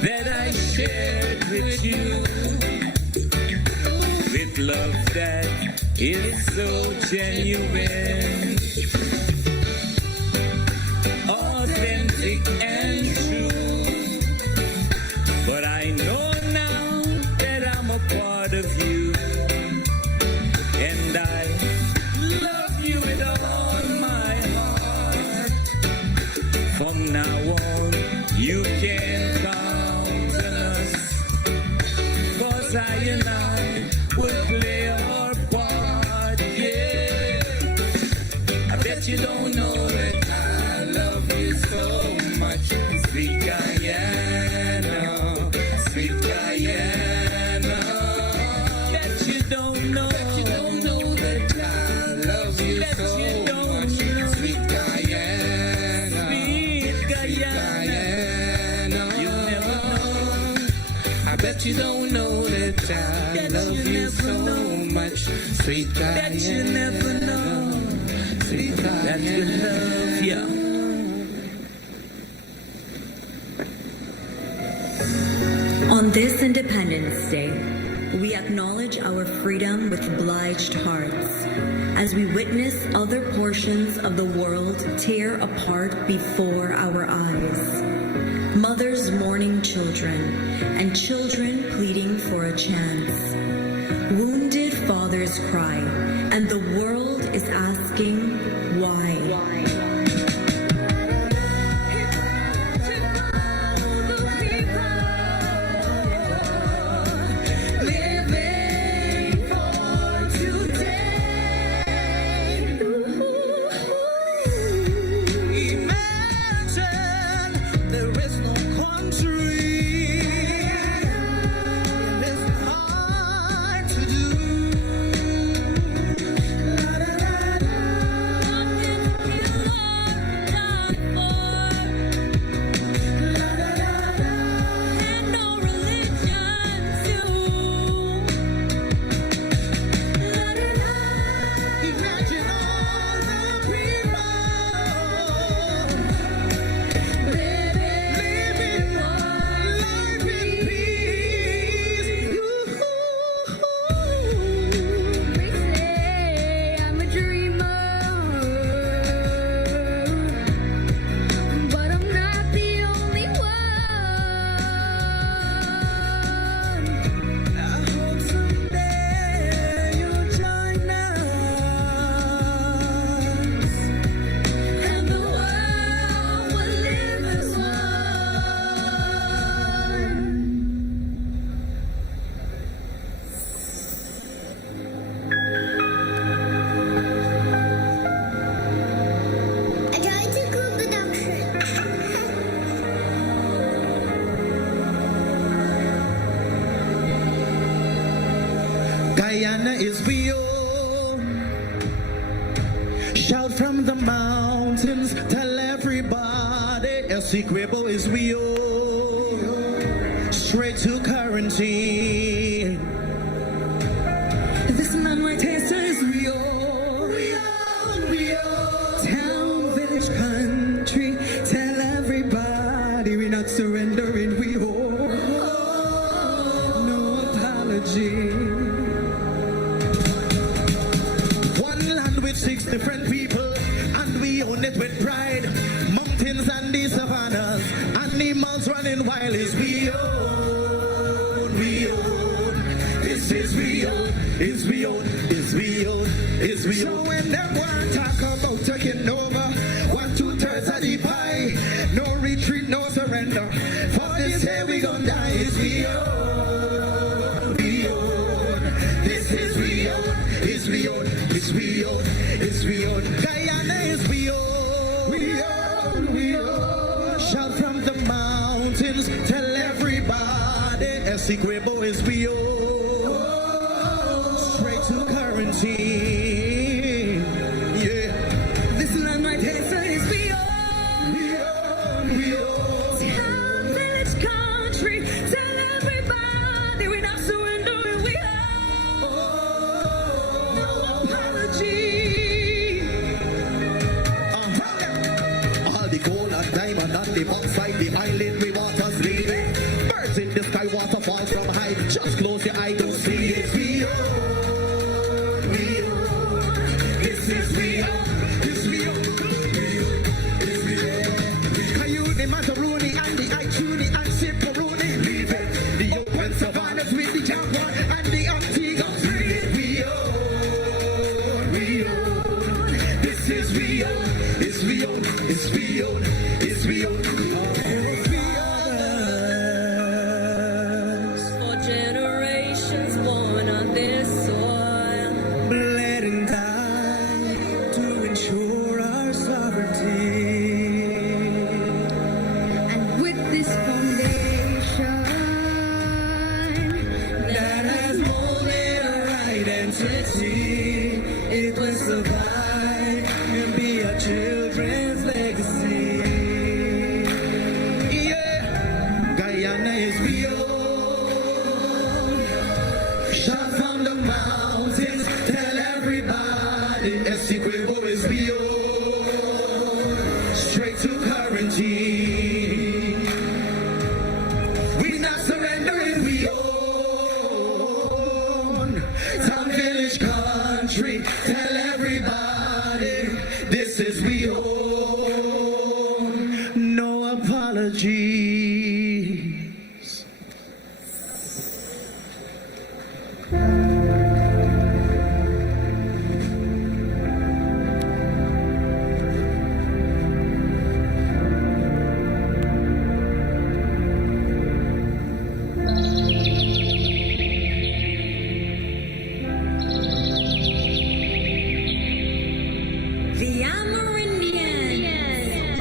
that I shared with you, with love that is so genuine, authentic and true. But I know now that I'm a part of you, and I love you with all my heart. From now on, you can count on us, 'cause I and I will play our part, yeah. I bet you don't know that I love you so much, sweet Guyana, sweet Guyana. Bet you don't know that I love you so much, sweet Guyana, sweet Guyana. You never know. I bet you don't know that I love you so much, sweet Guyana. Bet you never know, sweet Guyana. That you love you. On this Independence Day, we acknowledge our freedom with obliged hearts as we witness other portions of the world tear apart before our eyes. Mothers mourning children, and children pleading for a chance. Wounded fathers cry, and the world is asking why. Living for today. Imagine there is no country. It's hard to do. Imagine all the people living life in peace. They say I'm a dreamer, but I'm not the only one. I hope someday you'll join us, And the world will live as one. I tried to cook production. Guyana is real. Shout from the mountains, tell everybody Essequibo is real. Straight to quarantine. This man right here is real. Town, village, country, tell everybody we're not surrendering. We hold no apology. One land with 6 different people, and we own it with pride. Mountains and the savannas, animals running wild is we own, we own. This is we own, is we own, is we own, is we own. So when them want to talk about taking over, 1/2 of the pie, no retreat, no surrender. For this here we gon' die is we own, we own. This is we own, is we own, is we own, is we own. Guyana is we own, we own, we own. Shout from the mountains, tell everybody Essequibo is we own. Straight to quarantine, yeah. Just close your eye to see it. We own, we own. This is we own, this we own. Kayuni, Mataruni, and the Ichuni, and Siparuni. Leave it. The open savannas with the Jaguar and the Antigua. We own, we own. This is we own, it's we own, it's we own, it's we own. For generations born on this soil. Bled and died to ensure our sovereignty. And with this foundation That has molded our identity. It will survive and be our children's legacy. Yeah, Guyana is beyond. Shot from the mountains, tell everybody. Essequibo is beyond. Straight to currency. We not surrendering, we own. Town, village, country, tell everybody. This is we own. No apologies. The Amerindians.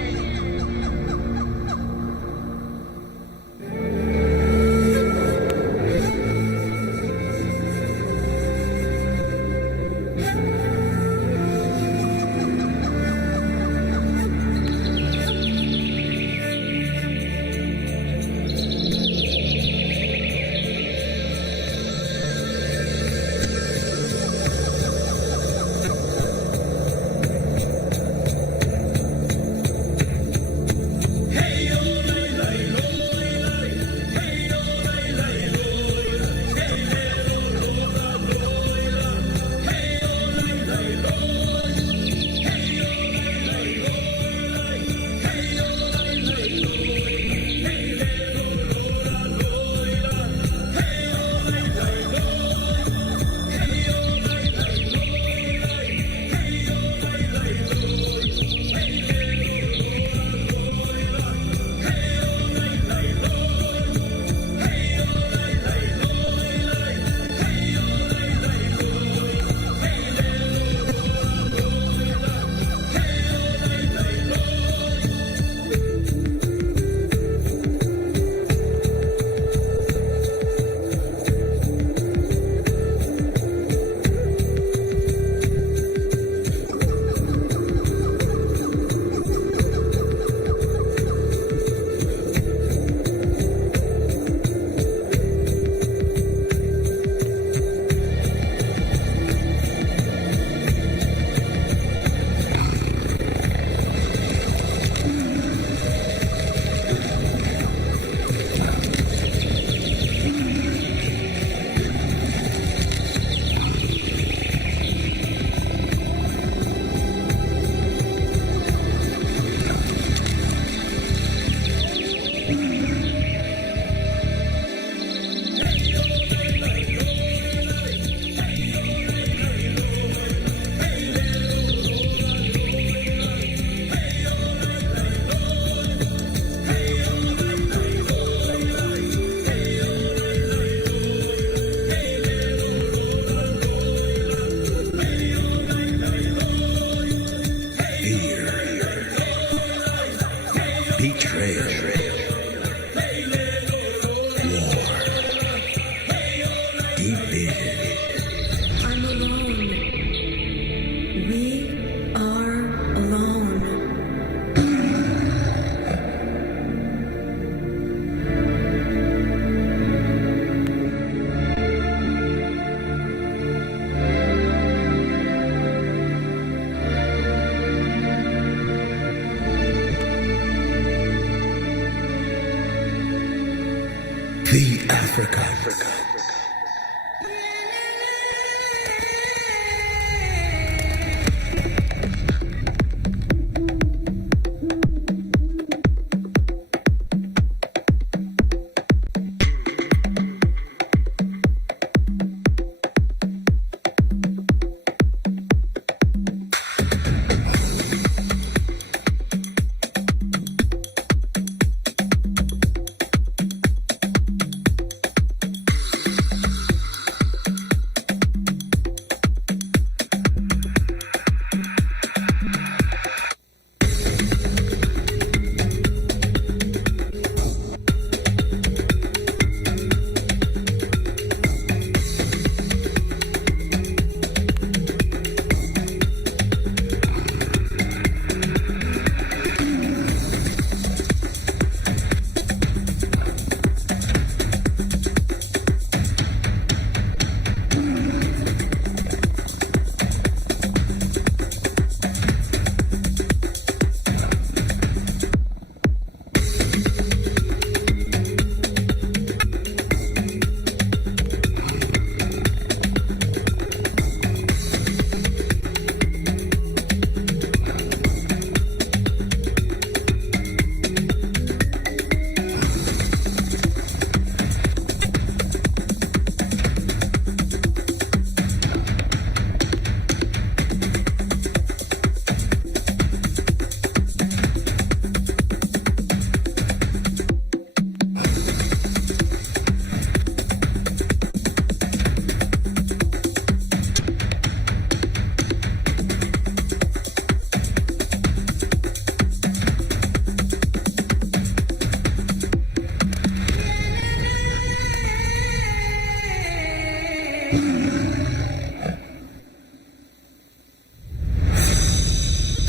The Africa.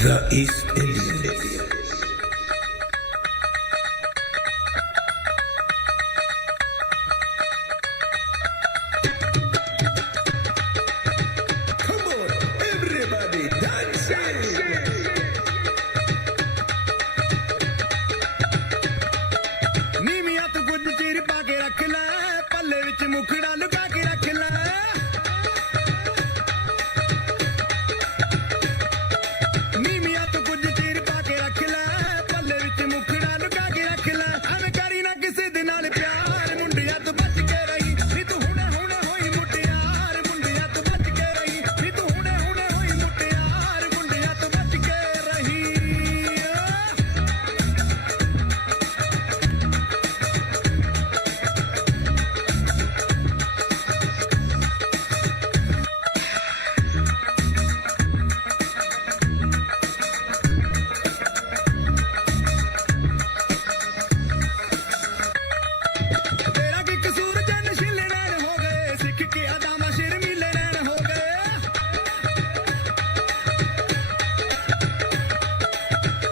The East Indians. Come on, everybody dancing. ਨੀਵੀਆਂ ਤੋਂ ਕੁਝ ਚਿਰ ਪਾ ਕੇ ਰੱਖ ਲੈ ਪੱਲੇ ਵਿੱਚ ਮੁਖੜਾ ਲੁਕਾ ਕੇ ਰੱਖ ਲੈ ਨੀਵੀਆਂ ਤੋਂ ਕੁਝ ਚਿਰ ਪਾ ਕੇ ਰੱਖ ਲੈ ਪੱਲੇ ਵਿੱਚ ਮੁਖੜਾ ਲੁਕਾ ਕੇ ਰੱਖ ਲੈ ਐਵੇਂ ਕਰੀ ਨਾ ਕਿਸੇ ਦੇ ਨਾਲ ਪਿਆਰ ਮੁੰਡਿਆਂ ਤੋਂ ਬਚ ਕੇ ਰਹੀ ਨੀ ਤੂੰ ਹੁਣੇ ਹੁਣੇ ਹੋਈ ਮੁਟਿਆਰ ਮੁੰਡਿਆਂ ਤੋਂ ਬਚ ਕੇ ਰਹੀ ਨੀ ਤੂੰ ਹੁਣੇ ਹੁਣੇ ਹੋਈ ਮੁਟਿਆਰ ਮੁੰਡਿਆਂ ਤੋਂ ਬਚ ਕੇ ਰਹੀ ਤੇਰਾ ਕੀ ਕਸੂਰ ਜੇ ਨਸ਼ੀਲੇ ਨੈਣ ਹੋ ਗਏ ਸਿੱਖ ਕੇ ਅਦਾਮਾ ਸ਼ਰਮੀਲੇ ਨੈਣ ਹੋ ਗਏ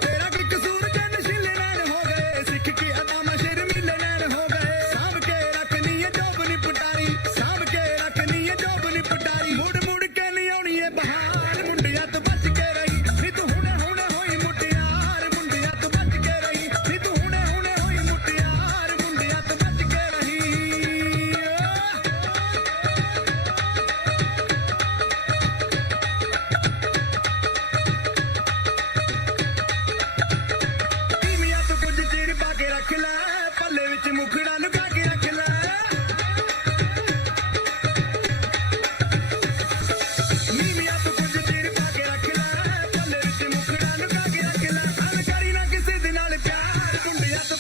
ਤੇਰਾ ਕੀ ਕਸੂਰ ਜੇ ਨਸ਼ੀਲੇ ਨੈਣ ਹੋ ਗਏ ਸਿੱਖ ਕੇ ਅਦਾਮਾ ਸ਼ਰਮੀਲੇ ਨੈਣ ਹੋ ਗਏ ਸਾਂਭ ਕੇ ਰੱਖਣੀ ਏ ਜੋਬ ਨੀ ਪਟਾਰੀ ਸਾਂਭ ਕੇ ਰੱਖਣੀ ਏ ਜੋਬ ਨੀ ਪਟਾਰੀ ਮੁੜ ਮੁੜ ਕੇ ਨਹੀਂ ਆਉਣੀ ਏ ਬਹਾਰ ਮੁੰਡਿਆਂ ਤੋਂ ਬਚ ਕੇ ਰਹੀ ਨੀ ਤੂੰ ਹੁਣੇ ਹੁਣੇ ਹੋਈ ਮੁਟਿਆਰ ਮੁੰਡਿਆਂ ਤੋਂ ਬਚ ਕੇ ਰਹੀ ਨੀ ਤੂੰ ਹੁਣੇ ਹੁਣੇ ਹੋਈ ਮੁਟਿਆਰ ਮੁੰਡਿਆਂ ਤੋਂ ਬਚ ਕੇ ਰਹੀ ਨੀਵੀਆਂ ਤੋਂ ਕੁਝ ਚਿਰ ਪਾ ਕੇ ਰੱਖ ਲੈ ਪੱਲੇ ਵਿੱਚ ਮੁਖੜਾ ਲੁਕਾ ਕੇ ਰੱਖ ਲੈ ਨੀਵੀਆਂ ਤੋਂ ਕੁਝ ਚਿਰ ਪਾ ਕੇ ਰੱਖ ਲੈ ਪੱਲੇ ਵਿੱਚ ਮੁਖੜਾ ਲੁਕਾ ਕੇ ਰੱਖ ਲੈ ਐਵੇਂ ਕਰੀ ਨਾ ਕਿਸੇ ਦੇ ਨਾਲ ਪਿਆਰ ਮੁੰਡਿਆਂ ਤੋਂ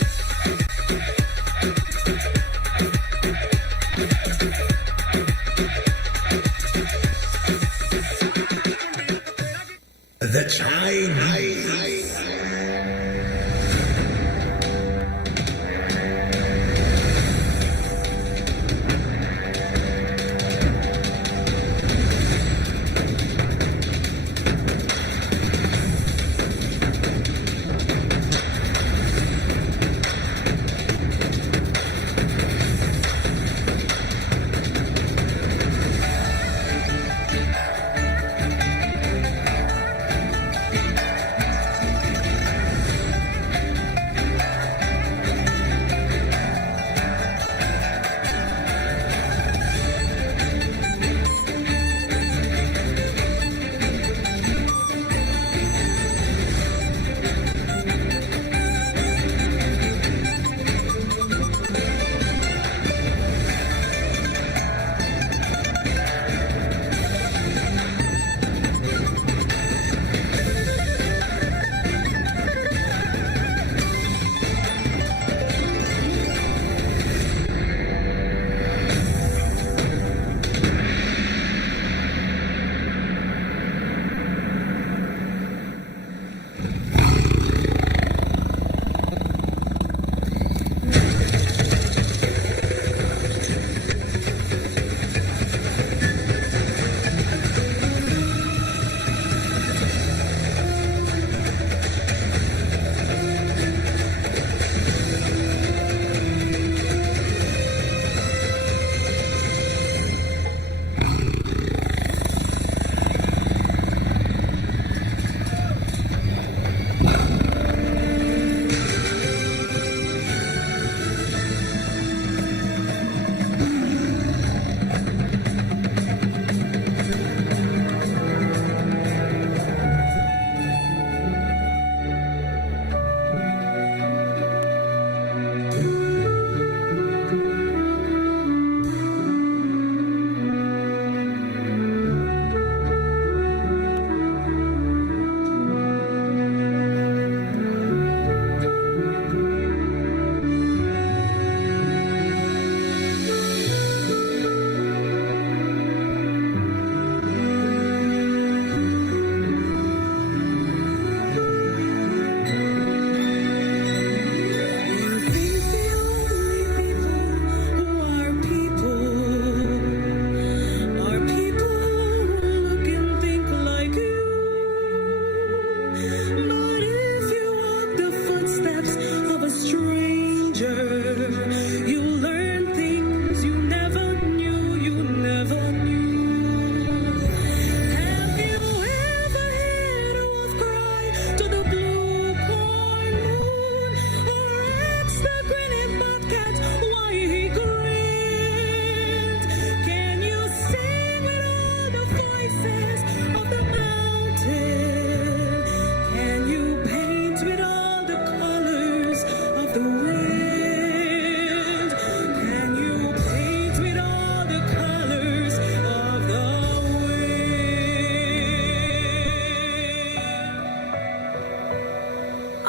The Chinese.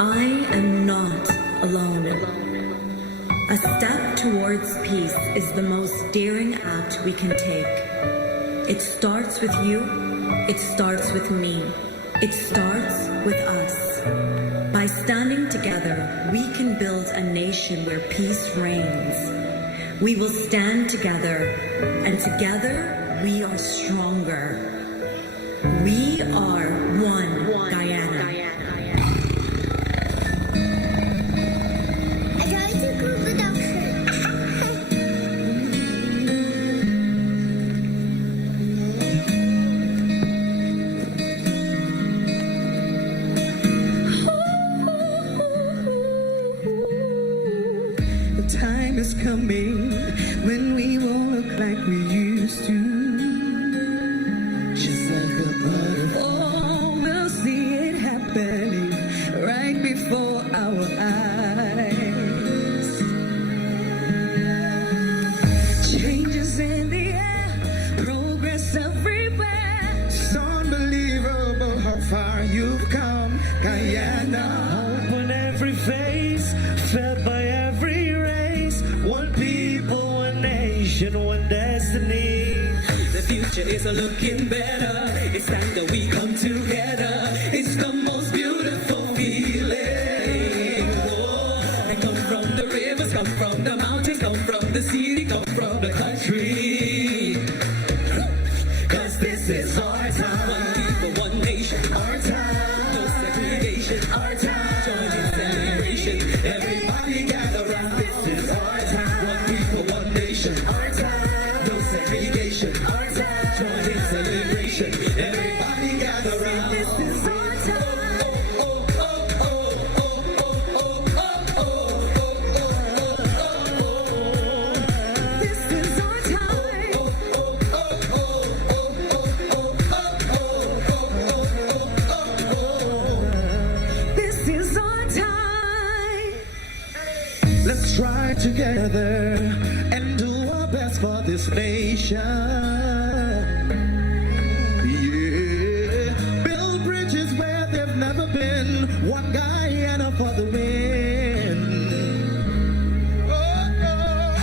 I am not alone. A step towards peace is the most daring act we can take. It starts with you. It starts with me. It starts with us. By standing together, we can build a nation where peace reigns. We will stand together, and together we are stronger. We are one Guyana. I tried to group production. The time is coming when we won't look like we used to. Just like a butterfly. Oh, we'll see it happening right before our eyes. Changes in the air, progress everywhere. It's unbelievable how far you've come, Guyana. Hope on every face, felt by every race. One people, one nation, one destiny. The future is looking better. It's time that we come together. It's the most beautiful feeling. Oh, and come from the rivers, come from the mountains, come from the city, come from the country. 'Cause this is our time. One people, one nation, our time. No segregation, our time. Join in celebration. Everybody gather round. This is our time. One people, one nation, our time. No segregation, our time. Join in celebration. Everybody gather round. This is our time. Oh, oh, oh, oh, oh, oh, oh, oh, oh, oh. This is our time. This is our time. Let's try together and do our best for this nation. Yeah. Build bridges where they've never been. One Guyana for the win. Oh, oh.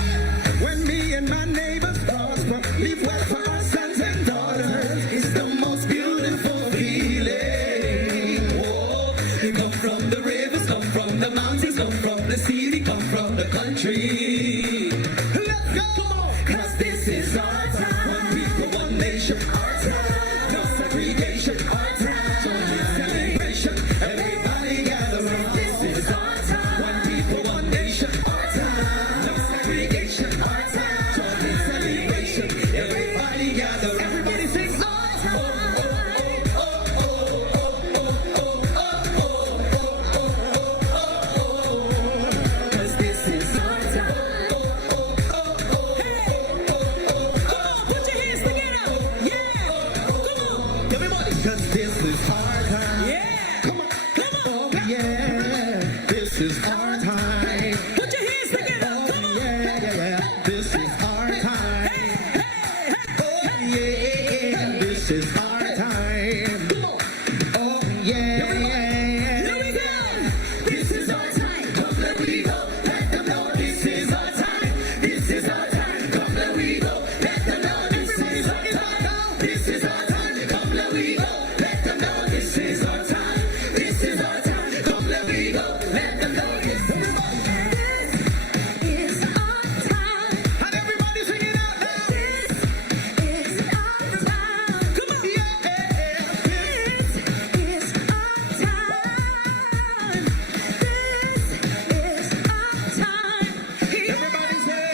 When me and my neighbors prosper, leave well for our sons and daughters. It's the most beautiful feeling. Oh, you come from the rivers, come from the mountains, come from the city, come from the country. Let's go! 'Cause this is our time. One people, one nation, our time. No segregation, our time. Join in celebration. Everybody gather round. This is our time. One people, one nation, our time. No segregation, our time. Join in celebration. Everybody gather round. Everybody sing our time. Cause this is our time. Put your hands together. Yeah. Come on. Everybody. Cause this is our time. Yeah. Come on. Come on. Oh, yeah. This is our time. Put your hands together. Come on. Yeah. This is our time. Oh, yeah. This is our time. Come on. Oh, yeah. Here we go. This is our time. Come, let we go. Let them know this is our time. This is our time. Come, let we go. Let them know this is our time. This is our time. Come, let we go. Let them know this is our time. This is our time. Come, let we go. Let them know this is our time. This is our time. And everybody sing it out now. This is our time. Come on. Yeah. This is our time. This is our time. Everybody say,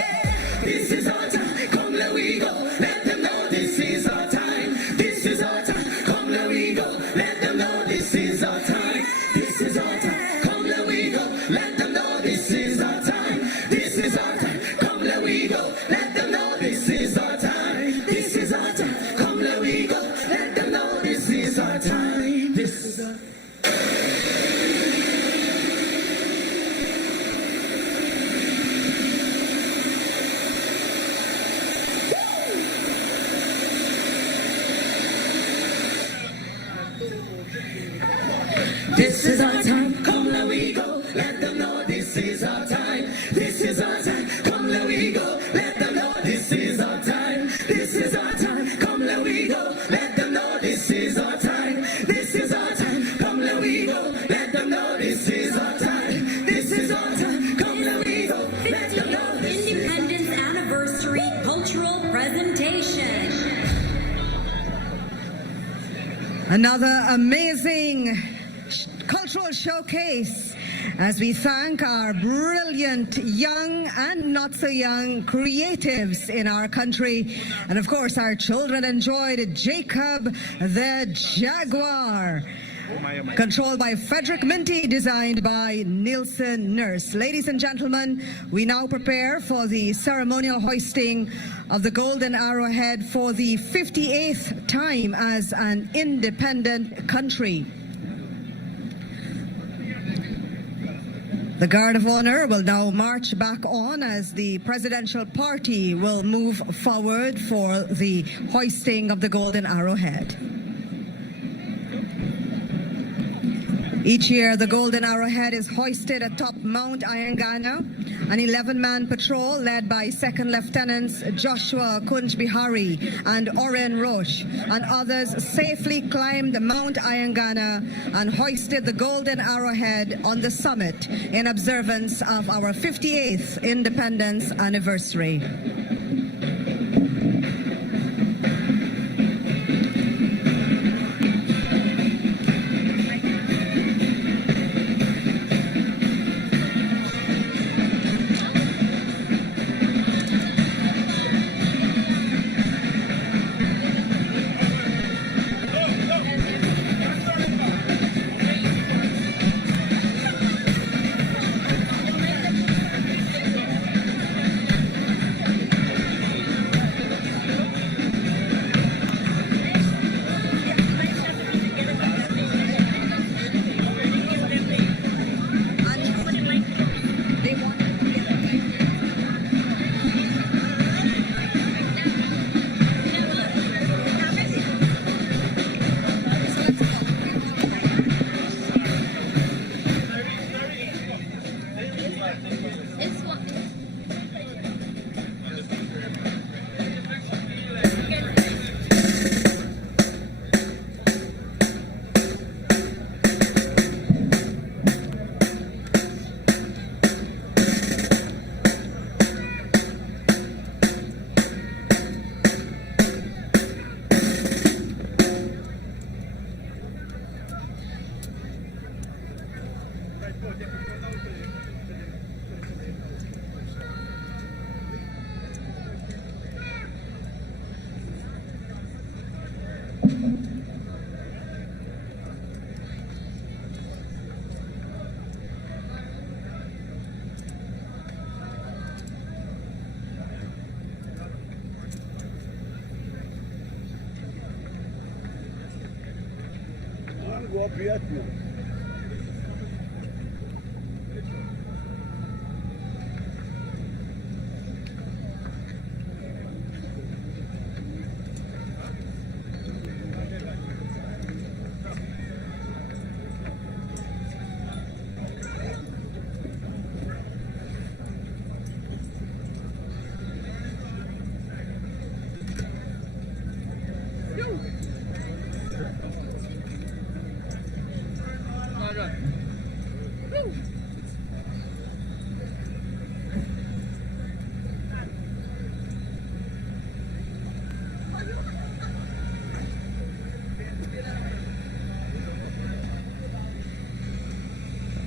this is our time. Come, let we go. Let them know this is our time. This is our time. Come, let we go. Let them know this is our time. This is our time. Come, let we go. Let them know this is our time. This is our time. Come, let we go. Let them know this is our time. This is our time. Come, let we go. Let them know this is our time. This is our This is our time. Come, let we Another amazing cultural showcase as we thank our brilliant young and not so young creatives in our country. And of course, our children enjoyed Jacob the Jaguar, controlled by Frederick Minty, designed by Nielsen Nurse. Ladies and gentlemen, we now prepare for the ceremonial hoisting of the Golden Arrowhead for the 58th time as an independent country. The Guard of Honor will now march back on as the presidential party will move forward for the hoisting of the Golden Arrowhead. Each year, the Golden Arrowhead is hoisted atop Mount Ayangana. An 11-man patrol led by Second Lieutenants Joshua Kunj Bihari and Oren Roche and others safely climbed Mount Ayangana and hoisted the Golden Arrowhead on the summit in observance of our 58th independence anniversary.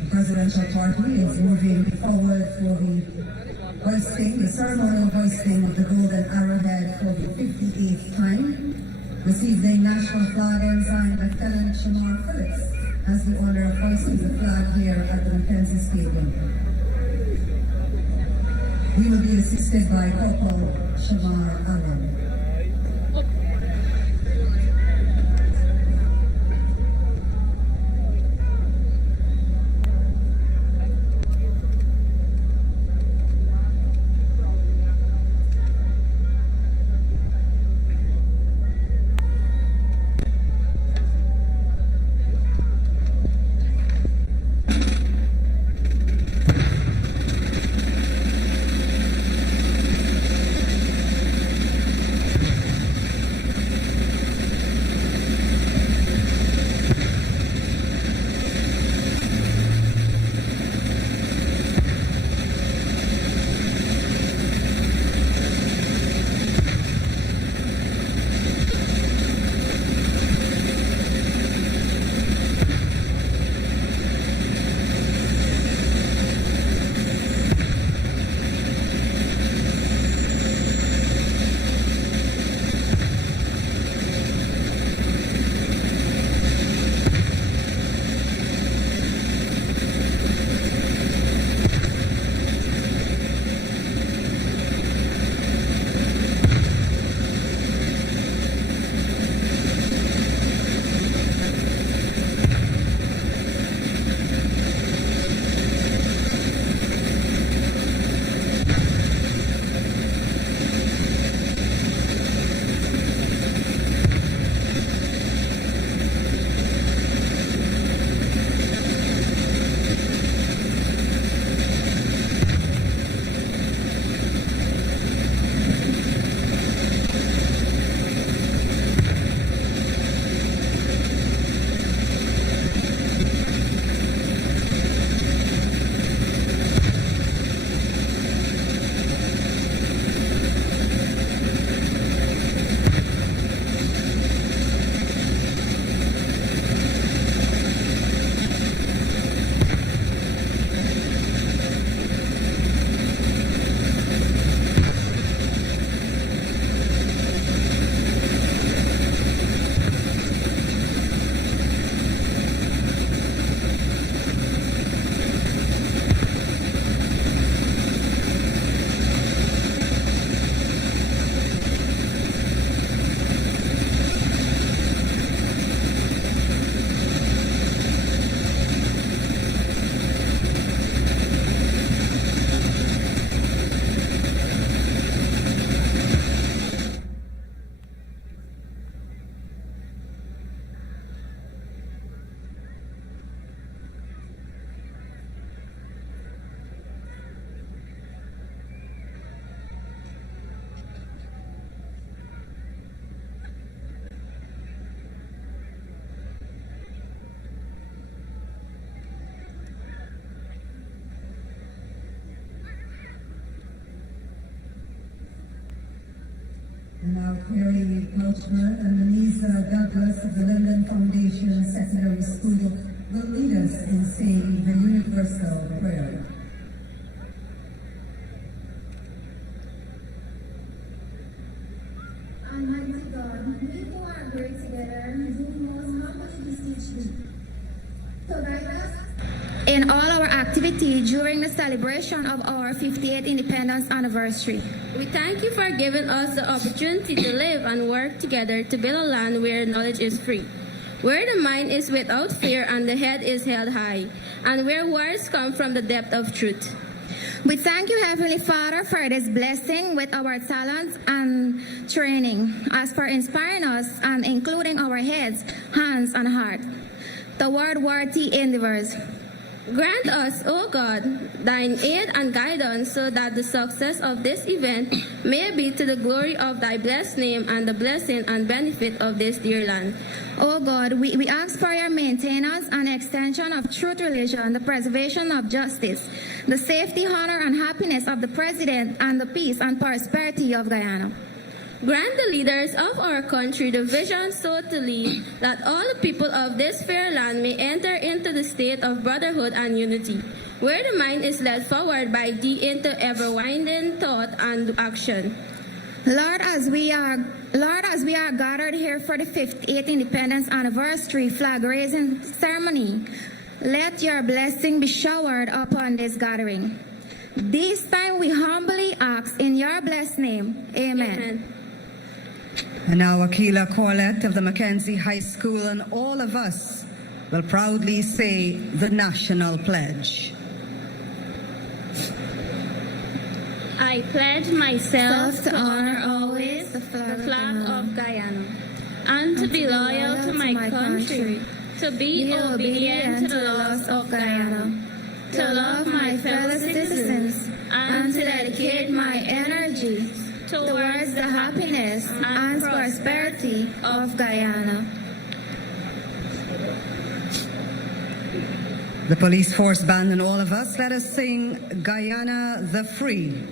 Presidential party is moving forward for the hoisting, the ceremonial hoisting of the Golden Arrowhead for the 58th time. Receiving national flag ensign Lieutenant Shamar Phillips has the honor of hoisting the flag here at the Mackenzie Stadium. He will be assisted by Corporal Shamar Allen. Couchman and Lisa Douglas of the Linden Foundation Secondary School will lead us in saying the universal prayer. Almighty God, we who are great together, do most humbly beseech thee to guide us in all our activity during the celebration of our 58th Independence Anniversary. We thank you for giving us the opportunity to live and work together to build a land where knowledge is free, where the mind is without fear and the head is held high, and where words come from the depth of truth. We thank you, Heavenly Father, for this blessing with our talents and training, as for inspiring us and including our heads, hands, and heart toward worthy endeavors. Grant us, O God, thine aid and guidance so that the success of this event may be to the glory of thy blessed name and the blessing and benefit of this dear land. O God, we ask for your maintenance and extension of truth religion, the preservation of justice, the safety, honor, and happiness of the President, and the peace and prosperity of Guyana. Grant the leaders of our country the vision so to lead that all the people of this fair land may enter into the state of brotherhood and unity, where the mind is led forward by thee into ever-winding thought and action. Lord, as we are gathered here for the 58th Independence Anniversary flag raising ceremony, let your blessing be showered upon this gathering. This time we humbly ask in your blessed name. Amen. Amen. And now Akila Corlett of the Mackenzie High School and all of us will proudly say the National Pledge. I pledge myself Self to honor always the flag of Guyana, and to be loyal to my country, to be obedient to the laws of Guyana, to love my fellow citizens, and to dedicate my energy towards the happiness and prosperity of Guyana. The police force band and all of us, let us sing Guyana the Free.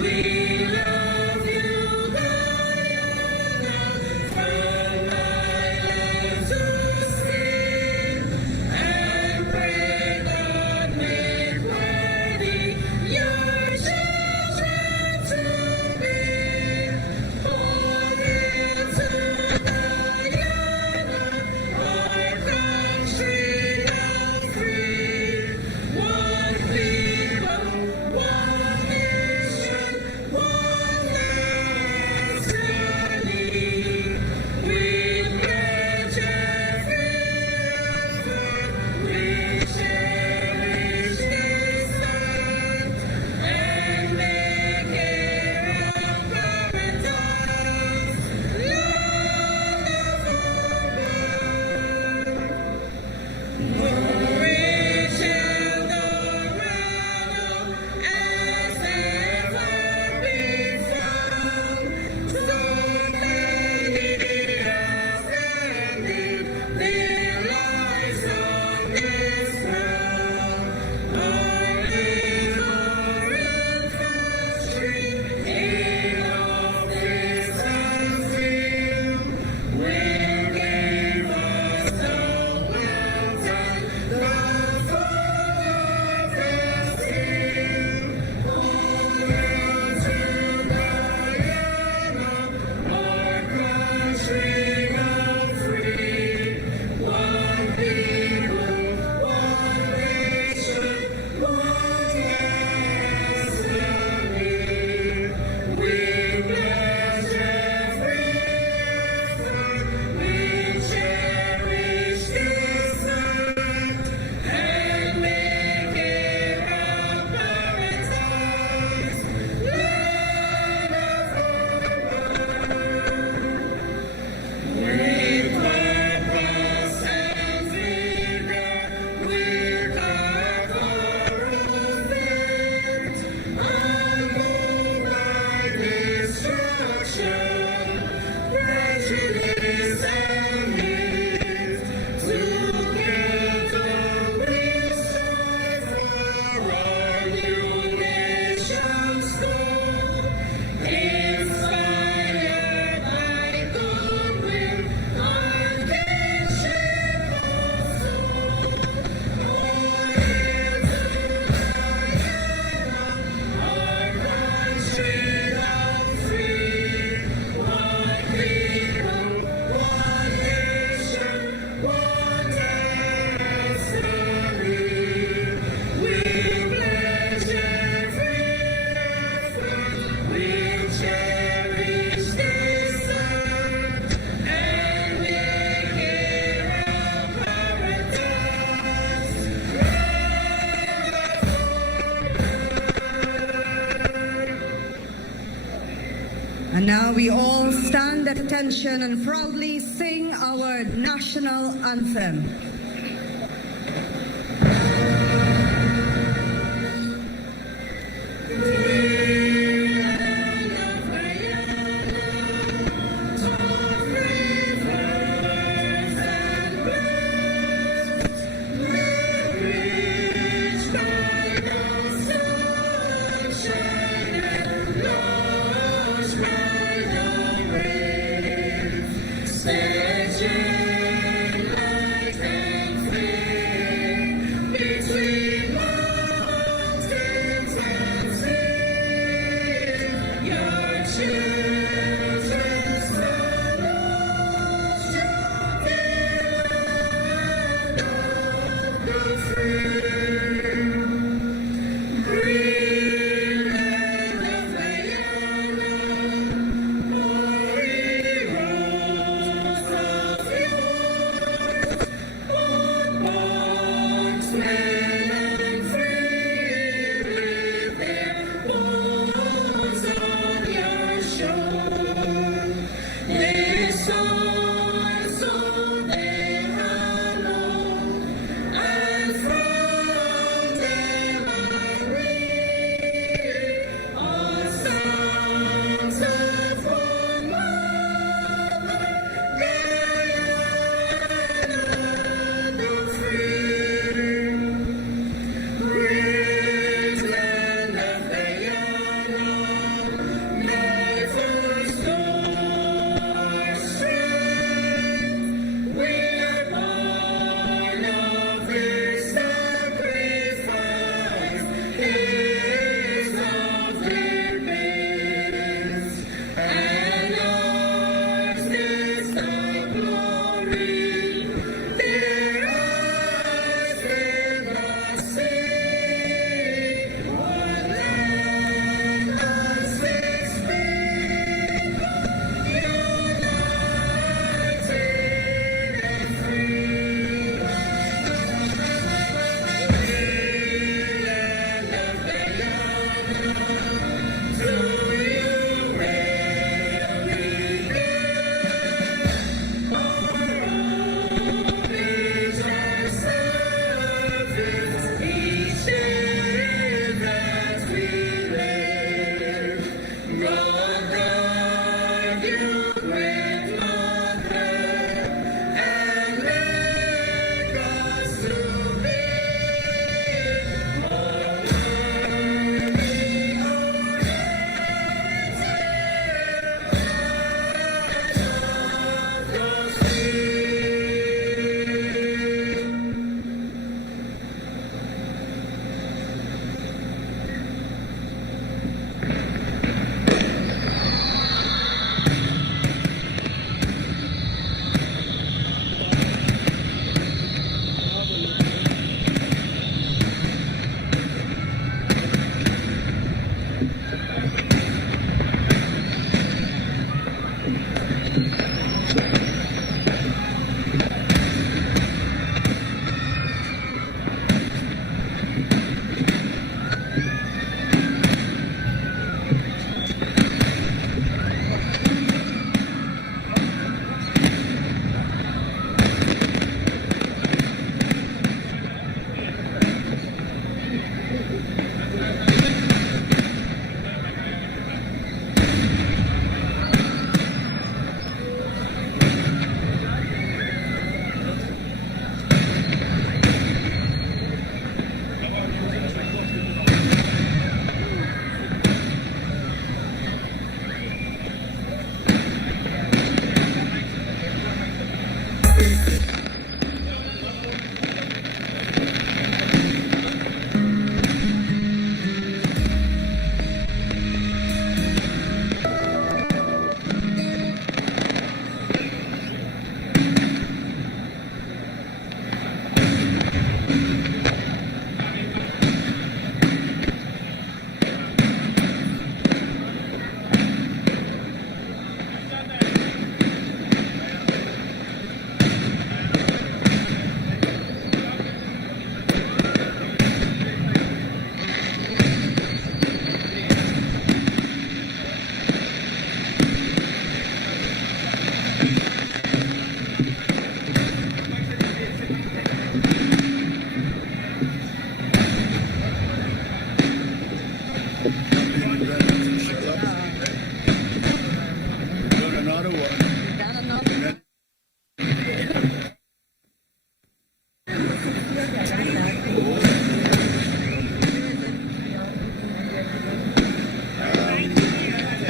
We Now we all stand at attention and proudly sing our national anthem.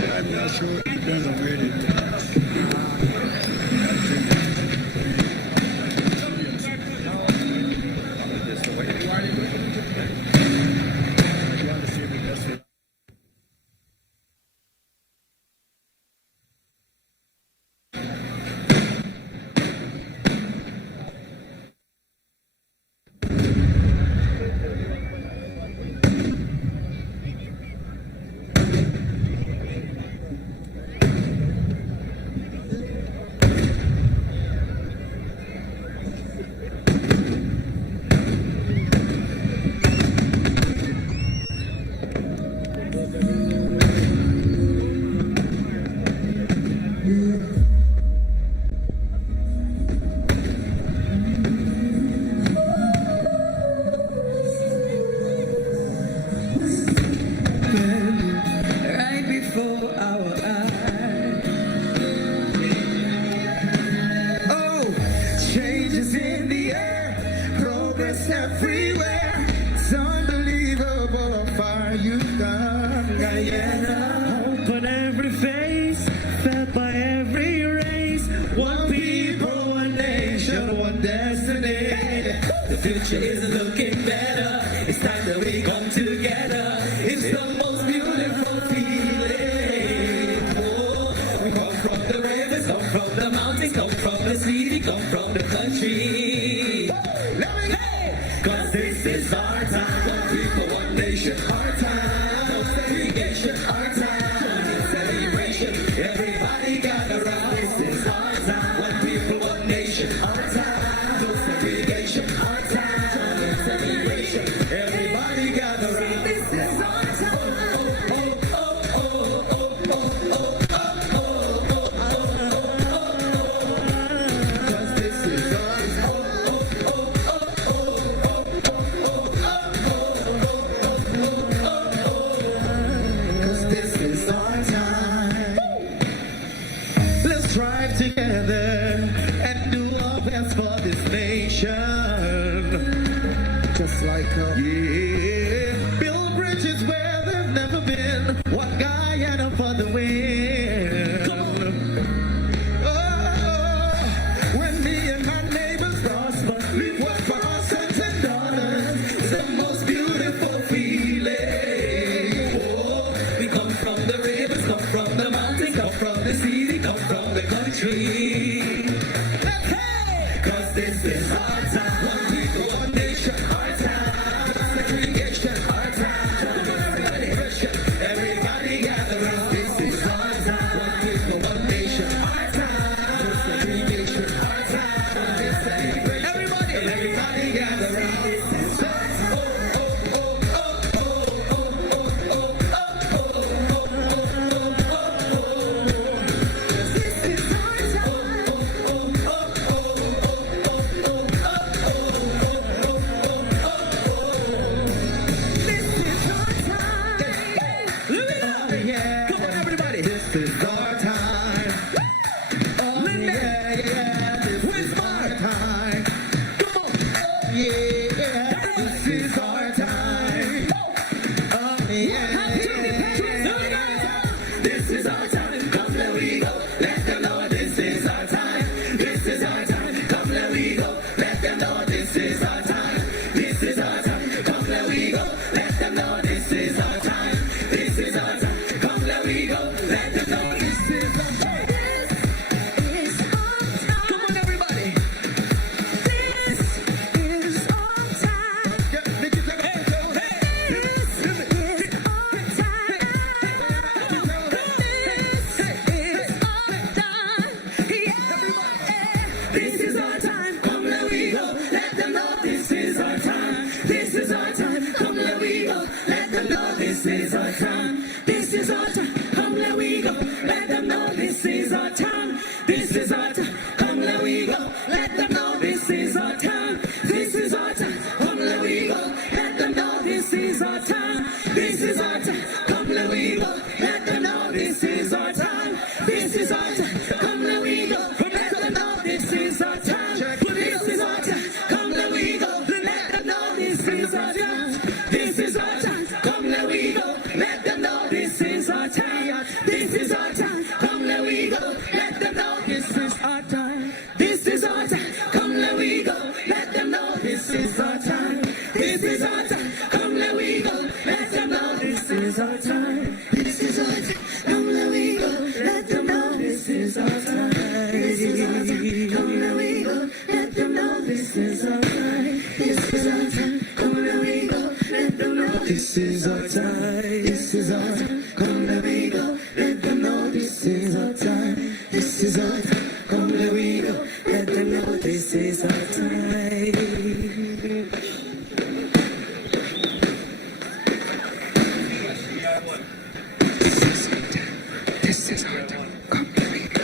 I'm not sure it depends on where it is. Right before our eyes. Oh, changes in the air, progress everywhere. It's unbelievable how far you've gone, Guyana. Hope on every face, felt by every race. One people, one nation, one destiny. The future is looking better. It's time that we come together. It's the most beautiful feeling. Oh, we come from the rivers, come from the mountains, come from the city, come from the country. Hey, 'cause this is our time. One people, one nation, our time. No segregation, our time. One celebration, everybody gather round. This is our time. One people, one nation, our time. No segregation, our time. One celebration, everybody gather round. This is our time. Let's strive together and do our best for this nation. Just like yeah, build bridges where there's never been. One Guyana for the win. Oh, when me and my neighbors prosper, we work for our sons and daughters. It's the most beautiful feeling. Oh, we come from the rivers, come from the mountains, come from the city, come from the country. Hey, 'cause this is our time. One people, one nation, our time. Segregation, our time. Everybody gather round. This is our time. One people, one nation, our time. Segregation, our time. Everybody gather round. This is our time. Yeah. Come on, everybody. This is our time. Linden. Yeah. This is our time. Come on. Yeah. This is our time. Yeah. This is our time. Come, let we go. Let them know this is our time. This is our time. Come, let we go. Let them know this is our time. This is our time. Come, let we go. Let them know this is our time. This is our time. Come, let we go. Let them know this is our time. Come on, everybody. This is our time. our time. This is our time. Come let we go. Let them know this is our time. This is our time. Come let we go. Let them know this is our time. This is our time. Come let we go. Let them know this is our time. This is our time. Come let we go. Let them know this is our time. This is our time. Come let we go. Let them know this is our time. This is our time. Come let we go. Let them know this is our time. This is our time. Come let we go.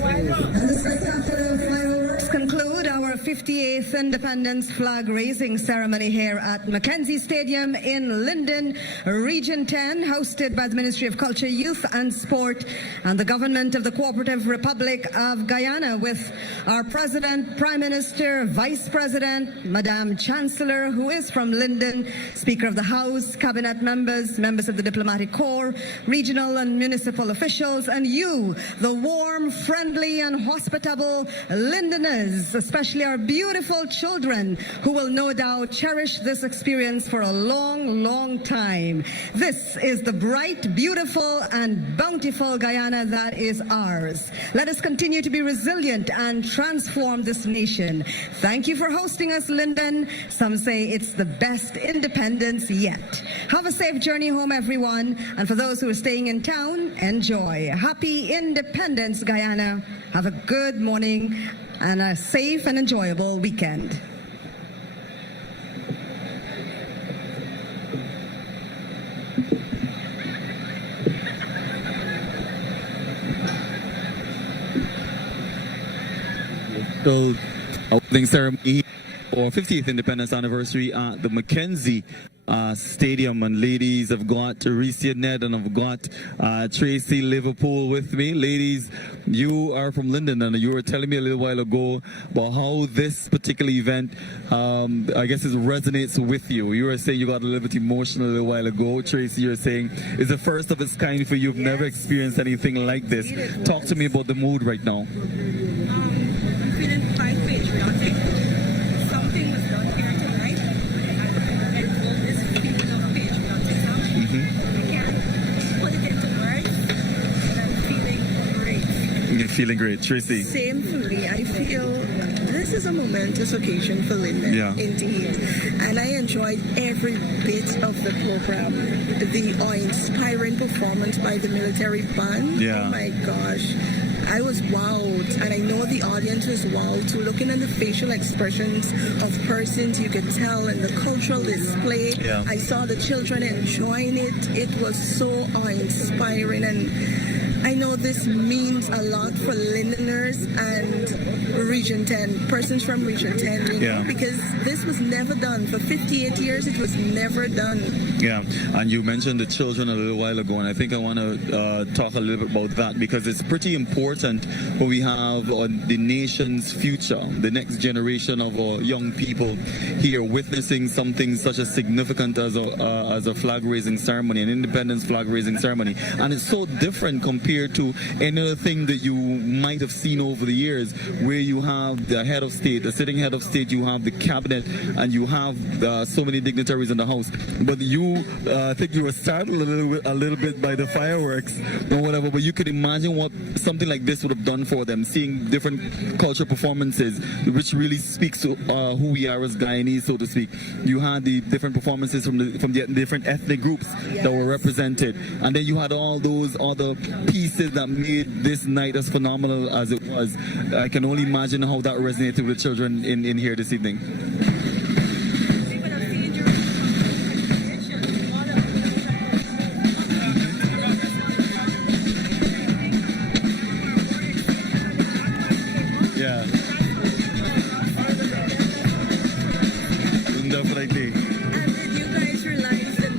And the spectacular fireworks conclude our 58th Independence Flag raising ceremony here at Mackenzie Stadium in Linden, Region 10, hosted by the Ministry of Culture, Youth and Sport and the Government of the Cooperative Republic of Guyana, with our President, Prime Minister, Vice President, Madam Chancellor, who is from Linden, Speaker of the House, Cabinet members, members of the Diplomatic Corps, regional and municipal officials, and you, the warm, friendly and hospitable Lindeners, especially our beautiful children, who will no doubt cherish this experience for a long, long time. This is the bright, beautiful and bountiful Guyana that is ours. Let us continue to be resilient and transform this nation. Thank you for hosting us, Linden. Some say it's the best independence yet. Have a safe journey home, everyone. And for those who are staying in town, enjoy. Happy Independence, Guyana. Have a good morning and a safe and enjoyable weekend. So, opening ceremony for 50th Independence Anniversary at the Mackenzie Stadium. And ladies, I've got Teresa Ned and I've got Tracy Liverpool with me. Ladies, you are from Linden and you were telling me a little while ago about how this particular event, I guess, it resonates with you. You were saying you got a little bit emotional a little while ago. Tracy, you were saying it's the first of its kind for you. You've never experienced anything like this. Talk to me about the mood right now. I'm feeling quite patriotic. Something was done here tonight. I felt this feeling of patriotism. I can't put it into words, but I'm feeling great. You're feeling great. Tracy? Same for me. I feel this is a momentous occasion for Linden. Yeah. Indeed. and I enjoyed every bit of the program. The awe-inspiring performance by the military band. Yeah. Oh my gosh. I was wowed, and I know the audience was wowed too. Looking at the facial expressions of persons, you could tell in the cultural display. Yeah. I saw the children enjoying it. It was so awe-inspiring, and I know this means a lot for Lindeners and Region 10, persons from Region 10, you know, Yeah. because this was never done. For 58 years, it was never done. Yeah, and you mentioned the children a little while ago, and I think I want to talk a little bit about that because it's pretty important when we have the nation's future, the next generation of our young people here witnessing something such as significant as a flag raising ceremony, an independence flag raising ceremony, and it's so different compared to any other thing that you might have seen over the years, where you have the head of state, the sitting head of state, you have the cabinet, and you have so many dignitaries in the house. But you, I think you were startled a little bit by the fireworks or whatever. But you could imagine what something like this would have done for them, seeing different cultural performances, which really speaks to who we are as Guyanese, so to speak. You had the different performances from the different ethnic groups that were represented, and then you had all those other pieces that made this night as phenomenal as it was. I can only imagine how that resonated with children in here this evening. Yeah. Definitely. And did you guys realize the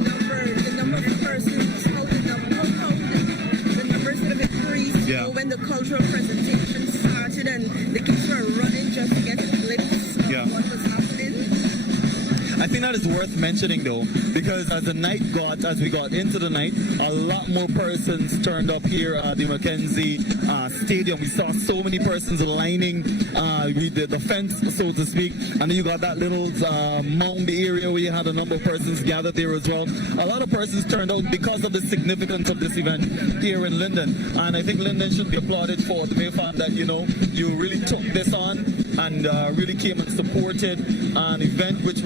number of persons, how the numbers would have increased, you know, when the cultural presentation started and the kids were running just to get a glimpse of what was happening? I think that is worth mentioning though, because as we got into the night, a lot more persons turned up here at the Mackenzie Stadium. We saw so many persons lining with the fence, so to speak, and then you got that little mound area where you had a number of persons gathered there as well. A lot of persons turned out because of the significance of this event here in Linden, and I think Linden should be applauded for the mere fact that, you know, you really took this on and really came and supported an event which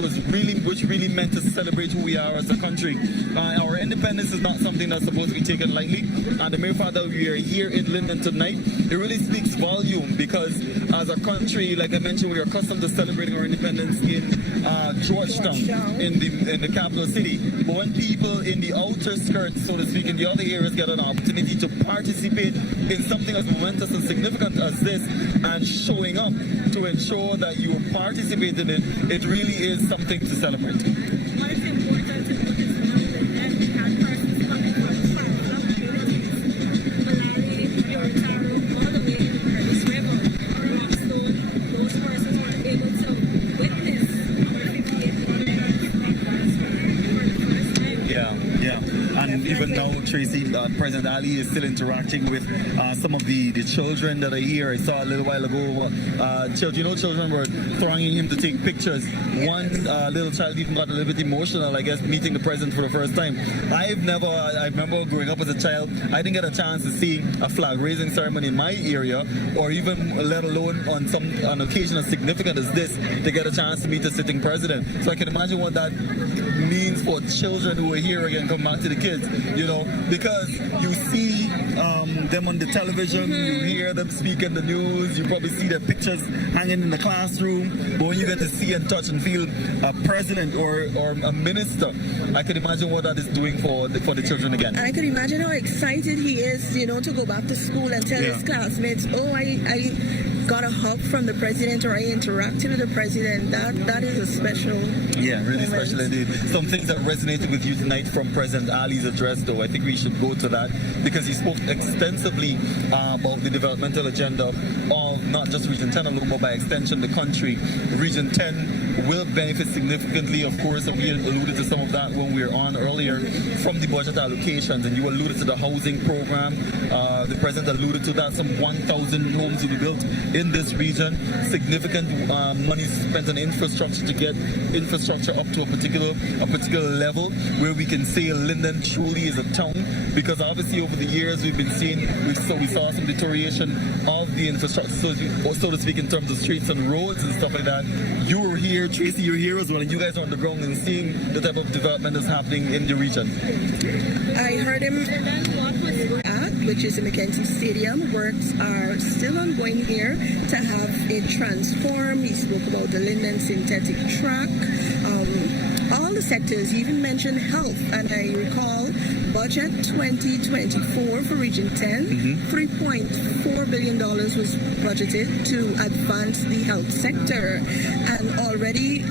really meant to celebrate who we are as a country. Our independence is not something that's supposed to be taken lightly, and the mere fact that we are here in Linden tonight, it really speaks volume, because as a country, like I mentioned, we are accustomed to celebrating our independence in Georgetown, in the capital city. But when people in the outer skirts, so to speak, in the other areas get an opportunity to participate in something as momentous and significant as this, and showing up to ensure that you participate in it, it really is something to celebrate. What is important to notice that we had persons coming from far communities, Malari, Yoritaru, all the way in Curtis River, Rockstone. Those persons were able to witness our 58th for the first time. Yeah. And even now, Tracy, President Ali is still interacting with some of the children that are here. I saw a little while ago, children were thronging him to take pictures. One little child even got a little bit emotional, I guess, meeting the president for the first time. I remember growing up as a child, I didn't get a chance to see a flag raising ceremony in my area, or even let alone on an occasion as significant as this, to get a chance to meet the sitting president. So I can imagine what that means for children who are here again, come back to the kids, you know, because you see them on the television, you hear them speak in the news, you probably see their pictures hanging in the classroom, but when you get to see and touch and feel a president or a minister, I can imagine what that is doing for the children again. And I can imagine how excited he is, you know, to go back to school and tell his classmates, oh, I got a hug from the president, or I interacted with the president. That is a special really moment. special indeed. Some things that resonated with you tonight from President Ali's address, though, I think we should go to that, because he spoke extensively about the developmental agenda of not just Region 10 alone, but by extension the country. Region 10 will benefit significantly, of course, and we alluded to some of that when we were on earlier, from the budget allocations, and you alluded to the housing program. The president alluded to that some 1,000 homes will be built in this region. Significant money spent on infrastructure to get infrastructure up to a particular level where we can say Linden truly is a town, because obviously over the years we saw some deterioration of the infrastructure, so to speak, in terms of streets and roads and stuff like that. You were here here, Tracy, you're here as well, and you guys are on the ground and seeing the type of development that's happening in the region. I heard him at, which is the Mackenzie Stadium. Works are still ongoing here to have it transformed. He spoke about the Linden synthetic track. All the sectors, he even mentioned health, and I recall budget 2024 for Region 10, $3.4 billion was budgeted to advance the health sector, and already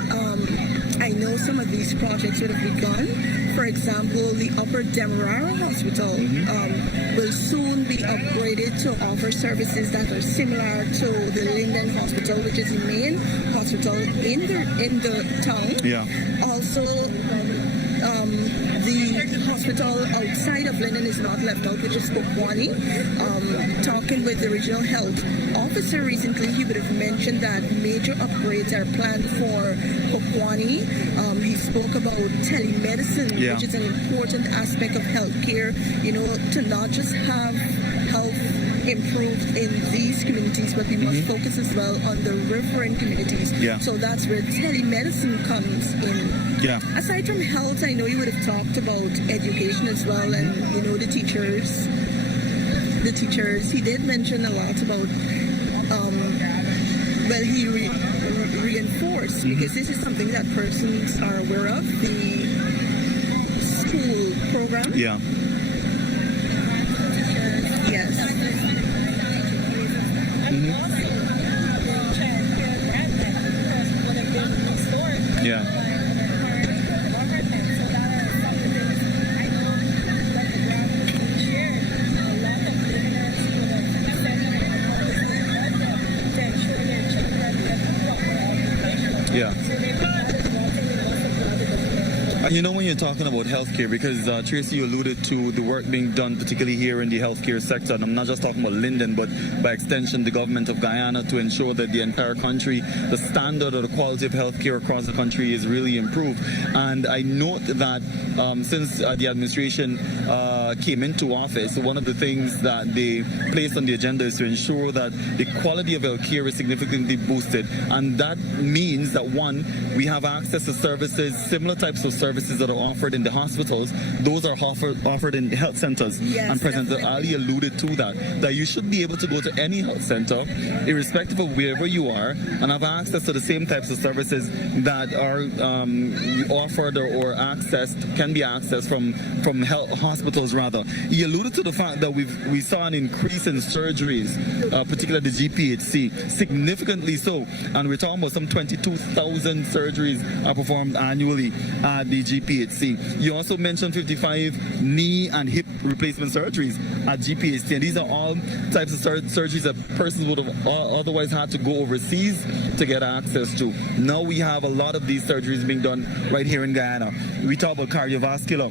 I know some of these projects would have begun. For example, the Upper Demerara Hospital will soon be upgraded to offer services that are similar to the Linden Hospital, which is the main hospital in the town. Yeah. Also, the hospital outside of Linden is not left out, which is Pokwani. Talking with the regional health officer recently, he would have mentioned that major upgrades are planned for Pokwani. He spoke about telemedicine, which is an important aspect of healthcare, to not just have health improved in these communities, but we must focus as well on the referring communities. Yeah. So that's where telemedicine comes in. Yeah. Aside from health, I know you would have talked about education as well, and the teachers. The teachers. He did mention a lot about. He reinforced, because this is something that persons are aware of, the school program. Yeah. Yes. Yeah. Yeah. When you're talking about healthcare, because Tracy, you alluded to the work being done, particularly here in the healthcare sector, and I'm not just talking about Linden, but by extension, the government of Guyana, to ensure that the entire country, the standard or the quality of healthcare across the country is really improved. And I note that since the administration came into office, one of the things that they placed on the agenda is to ensure that the quality of healthcare is significantly boosted. And that means that, one, we have access to services, similar types of services that are offered in the hospitals. Those are offered in health centers. Yes, and President Ali alluded to that you should be able to go to any health center, irrespective of wherever you are, and have access to the same types of services that are offered or can be accessed from health hospitals rather. He alluded to the fact that we saw an increase in surgeries, particularly the GPHC, significantly so, and we're talking about some 22,000 surgeries are performed annually at the GPHC. You also mentioned 55 knee and hip replacement surgeries at GPHC, and these are all types of surgeries that persons would have otherwise had to go overseas to get access to. Now we have a lot of these surgeries being done right here in Guyana. We talk about cardiovascular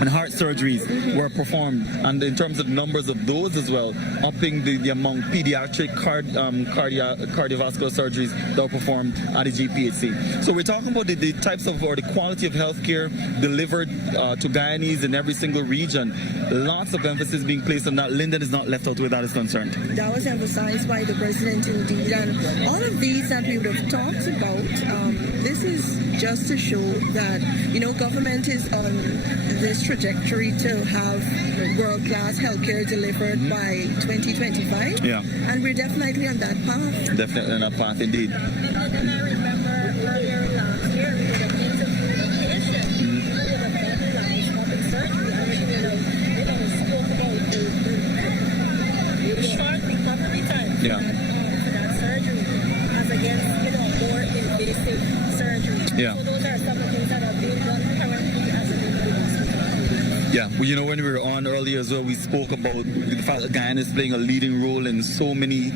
and heart surgeries were performed, and in terms of numbers of those as well, upping the amount pediatric cardiovascular surgeries that were performed at the GPHC. So we're talking about the types of, or the quality of healthcare delivered to Guyanese in every single region. Lots of emphasis being placed on that. Linden is not left out where that is concerned. That was emphasized by the president indeed, and all of these that we would have talked about, this is just to show that, government is on this trajectory to have world-class healthcare delivered by 2025. Yeah. And we're definitely on that path. Definitely on that path, indeed. I remember earlier last year, we would have interviewed a patient who would have mobilized open surgery, and we would have spoke about the short recovery time for that surgery, as against, more invasive surgery. Yeah. So those are some of the things that are being done currently as a hospital. Yeah, well, when we were on earlier as well, we spoke about the fact that Guyana is playing a leading role in so many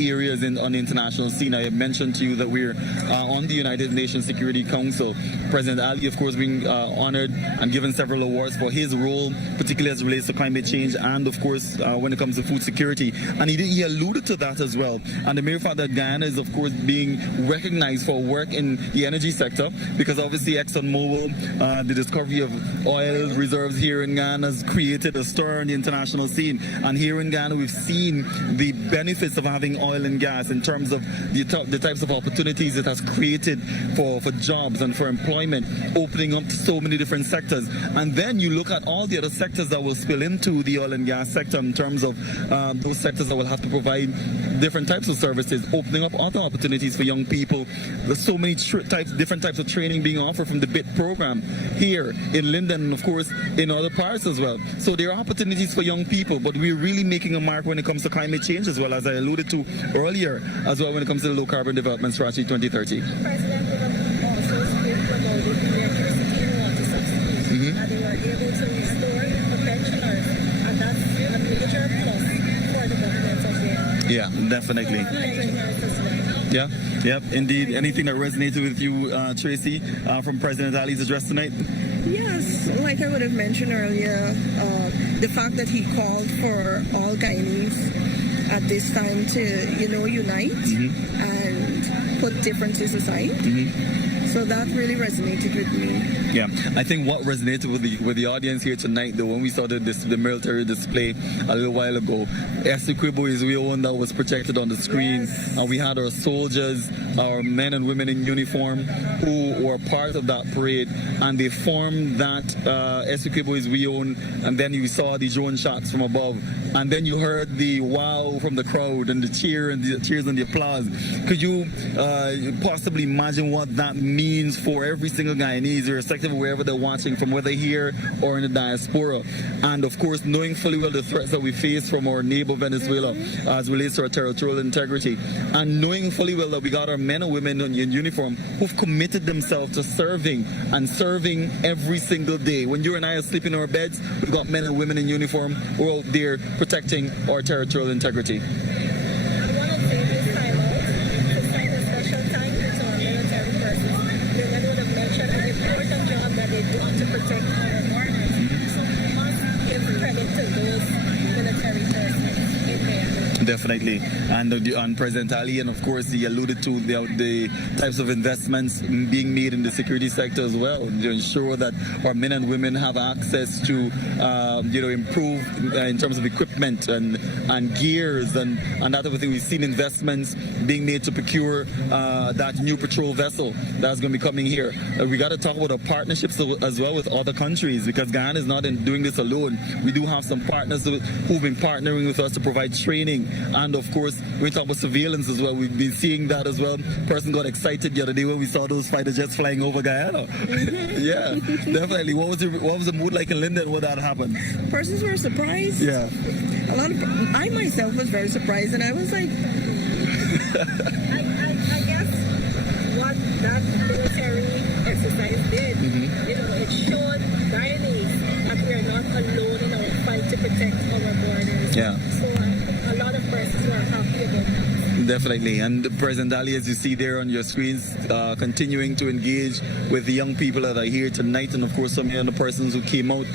areas on the international scene. I have mentioned to you that we're on the United Nations Security Council. President Ali, of course, being honored and given several awards for his role, particularly as it relates to climate change and, of course, when it comes to food security. And he alluded to that as well. And the mere fact that Guyana is, of course, being recognized for work in the energy sector, because obviously ExxonMobil, the discovery of oil reserves here in Ghana has created a stir on the international scene. And here in Ghana, we've seen the benefits of having oil and gas in terms of the types of opportunities it has created for jobs and for employment, opening up to so many different sectors. And then you look at all the other sectors that will spill into the oil and gas sector in terms of those sectors that will have to provide different types of services, opening up other opportunities for young people. There's so many different types of training being offered from the BIT program here in Linden and of course in other parts as well. So there are opportunities for young people, but we're really making a mark when it comes to climate change as well, as I alluded to earlier, as well when it comes to the Low Carbon Development Strategy 2030. President also spoke about the electricity and water subsidies, and they were able to restore the pensioners, and that's a major plus for the government of Guyana. Yeah, definitely. Yeah, yep, indeed. Anything that resonated with you, Tracy, from President Ali's address tonight? Yes, like I would have mentioned earlier, the fact that he called for all Guyanese at this time to, unite and put differences aside. So that really resonated with me. Yeah, I think what resonated with the audience here tonight, though, when we saw the military display a little while ago, Essequibo is the one that was projected on the screen, and we had our soldiers, our men and women in uniform, who were part of that parade, and they formed that Essequibo is we own, and then you saw the drone shots from above, and then you heard the wow from the crowd and the cheers and the applause. Could you possibly imagine what that means for every single Guyanese, irrespective of wherever they're watching from, whether here or in the diaspora? And of course, knowing fully well the threats that we face from our neighbor Venezuela as relates to our territorial integrity, and knowing fully well that we got our men and women in uniform who've committed themselves to serving every single day. When you and I are sleeping in our beds, we've got men and women in uniform who are out there protecting our territorial integrity. They do to protect our borders. So we must give credit to those military personnel in there. Definitely. And President Ali, and of course he alluded to the types of investments being made in the security sector as well, to ensure that our men and women have access to improve in terms of equipment and gears and that type of thing. We've seen investments being made to procure that new patrol vessel that's going to be coming here. We got to talk about our partnerships as well with other countries, because Guyana is not doing this alone. We do have some partners who've been partnering with us to provide training, and of course we talk about surveillance as well. We've been seeing that as well. Person got excited the other day when we saw those fighter jets flying over Guyana. Yeah, definitely. What was the mood like in Linden when that happened? Persons were surprised. Yeah. I myself was very surprised, and I was like, I guess what that military exercise did, it showed Guyanese that we are not alone in our fight to protect our borders. Yeah. So a lot of persons were happy about that. Definitely. And President Ali, as you see there on your screens, continuing to engage with the young people that are here tonight, and of course some of the persons who came out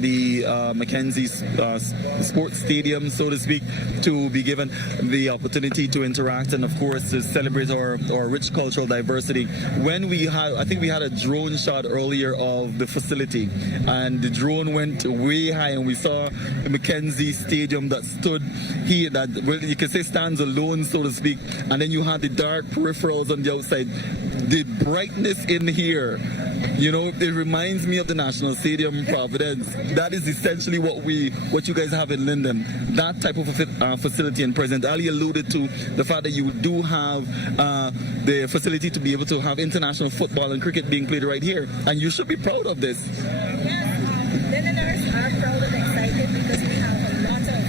the Mackenzie Sports Stadium, so to speak, to be given the opportunity to interact and of course to celebrate our rich cultural diversity. I think we had a drone shot earlier of the facility, and the drone went way high, and we saw the Mackenzie Stadium that stood here, that you can say stands alone, so to speak, and then you had the dark peripherals on the outside. The brightness in here, it reminds me of the National Stadium in Providence. That is essentially what you guys have in Linden, that type of a facility. And President Ali alluded to the fact that you do have the facility to be able to have international football and cricket being played right here, and you should be proud of this. Lindeners are proud and excited because we have a lot of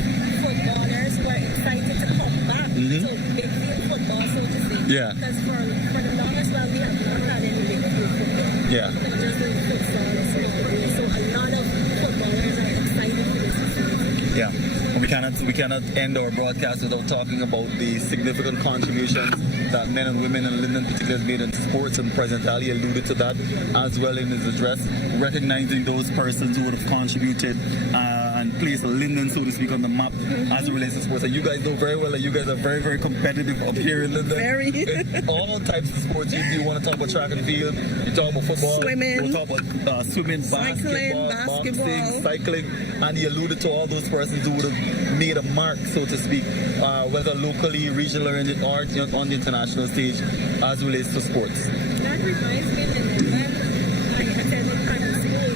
footballers who are excited to come back to big field football, so to say. Yeah. Because for the longest while we have not had any big field football. Yeah. Just doing futsal and small. So a lot of footballers are excited for this facility. Yeah. We cannot end our broadcast without talking about the significant contributions that men and women in Linden particularly made in sports, and President Ali alluded to that as well in his address, recognizing those persons who would have contributed and place Linden, so to speak, on the map as it relates to sports. And you guys know very well that you guys are very, very competitive up here in Linden. Very. In all types of sports. You want to talk about track and field, you talk about football, Swimming. you talk about swimming, Cycling, basketball, basketball. boxing, cycling, and he alluded to all those persons who would have made a mark, so to speak, whether locally, regional, or on the international stage as it relates to sports. That reminds me of when I attended primary school.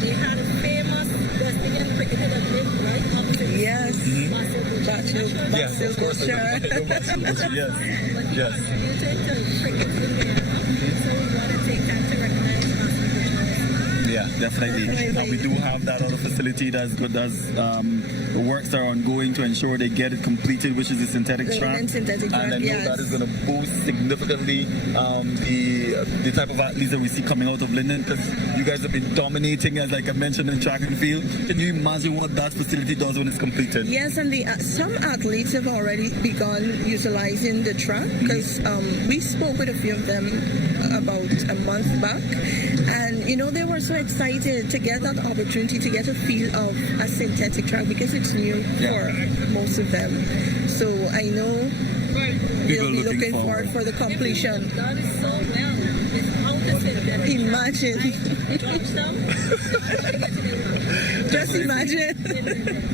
They had a famous West Indian cricketer that lived right opposite. Yes. Basil Yes, of course. I know Basil Butcher, yes. But he Yes. contributed to cricket in there. So we want to take time to recognize Basil Butcher. Yeah, definitely. And we do have that other facility that's good. The works are ongoing to ensure they get it completed, which is the synthetic The track. Linden synthetic track, and I know yes. that is going to boost significantly the type of athletes that we see coming out of Linden, because you guys have been dominating, as like I mentioned, in track and field. Can you imagine what that facility does when it's completed? Yes, and some athletes have already begun utilizing the track because we spoke with a few of them about a month back, and they were so excited to get that opportunity to get a feel of a synthetic track because it's new for most of them. So I know they'll be looking forward for the completion. Done so well. Without the synthetic. Imagine. Georgetown. Just imagine.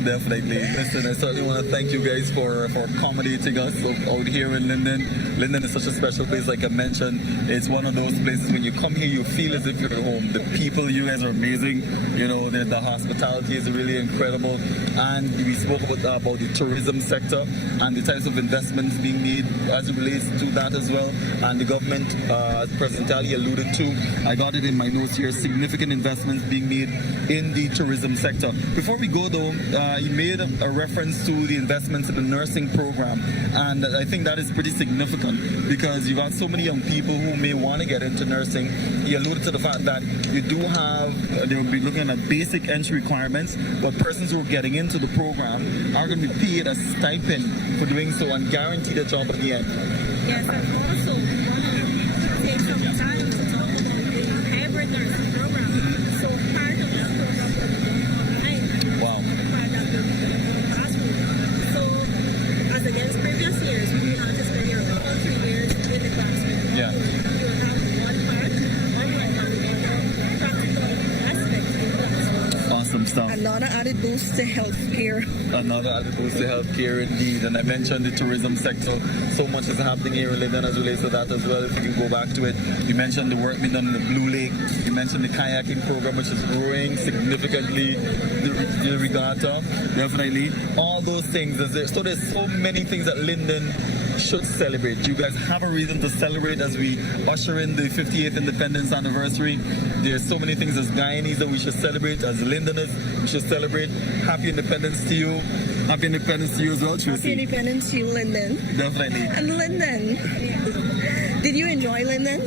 Definitely. Listen, I certainly want to thank you guys for accommodating us out here in Linden. Linden is such a special place, like I mentioned. It's one of those places when you come here, you feel as if you're at home. The people, you guys are amazing. The hospitality is really incredible. And we spoke about the tourism sector and the types of investments being made as it relates to that as well. And the government, as President Ali alluded to, I got it in my notes here, significant investments being made in the tourism sector. Before we go though, you made a reference to the investments in the nursing program, and I think that is pretty significant because you've got so many young people who may want to get into nursing. You alluded to the fact that you do have, they will be looking at basic entry requirements, but persons who are getting into the program are going to be paid a stipend for doing so and guaranteed a job at the end. Yes, and also we want to take some time to talk about the hybrid nursing program. So part of that program will be done online. Wow. And the part that will be done in the classroom. So as against previous years, we had to spend your all 3 years in the classroom. Yeah. You will have one part online and the other practical aspect in the classroom. Awesome stuff. Another added boost to healthcare. Another added boost to healthcare indeed. And I mentioned the tourism sector. So much is happening here in Linden as relates to that as well. If you can go back to it. You mentioned the work being done in the Blue Lake. You mentioned the kayaking program, which is growing significantly. The regatta, definitely. All those things. There's so many things that Linden should celebrate. You guys have a reason to celebrate as we usher in the 58th independence anniversary. There's so many things as Guyanese that we should celebrate. As Lindeners, we should celebrate. Happy independence to you. Happy independence to you as well, Tracy. Happy independence to you, Linden. Definitely. And Linden. Did you enjoy Linden?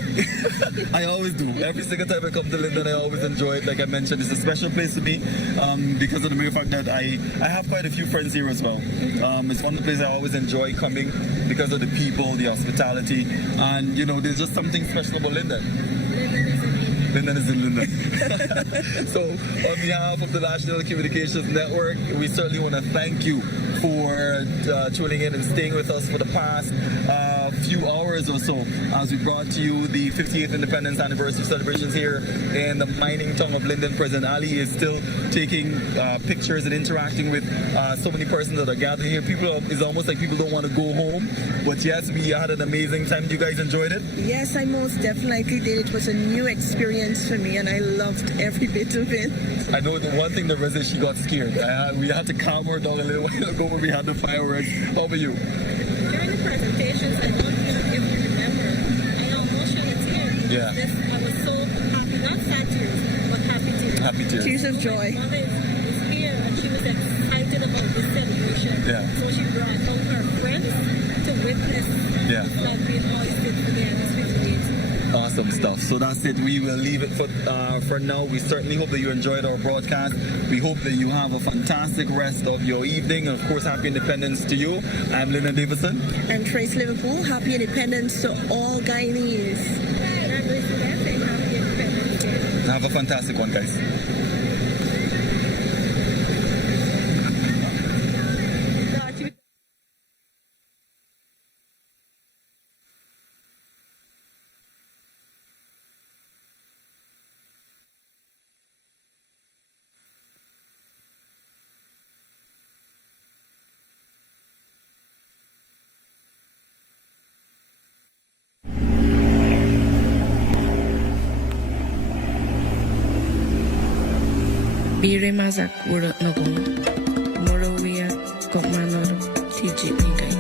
I always do. Every single time I come to Linden, I always enjoy it. Like I mentioned, it's a special place to me because of the mere fact that I have quite a few friends here as well. It's one of the places I always enjoy coming because of the people, the hospitality, and there's just something special about Linden. Linden is in Linden. So, on behalf of the National Communications Network, we certainly want to thank you for tuning in and staying with us for the past few hours or so as we brought to you the 58th Independence Anniversary celebrations here in the mining town of Linden. President Ali is still taking pictures and interacting with so many persons that are gathered here. It's almost like people don't want to go home, but yes, we had an amazing time. You guys enjoyed it? Yes, I most definitely did. It was a new experience for me, and I loved every bit of it. I know the one thing that was that she got scared. We had to calm her down a little while ago when we had the fireworks. How about you? During the presentations, I don't know if you remember, I almost shed a tear. Yeah. I was so happy, not sad tears, but happy tears. Happy tears. Tears of joy. My mother is here and she was excited about this celebration. Yeah. So she brought out her friends to witness like we always did for the anniversary. Awesome stuff. So that's it. We will leave it for now. We certainly hope that you enjoyed our broadcast. We hope that you have a fantastic rest of your evening. And of course, happy independence to you. I'm Linden Davison. And Trace Liverpool, happy independence to all Guyanese. Have a fantastic one, guys. Bire mazak urut nogong. Morawia kok manor tijik ningkai.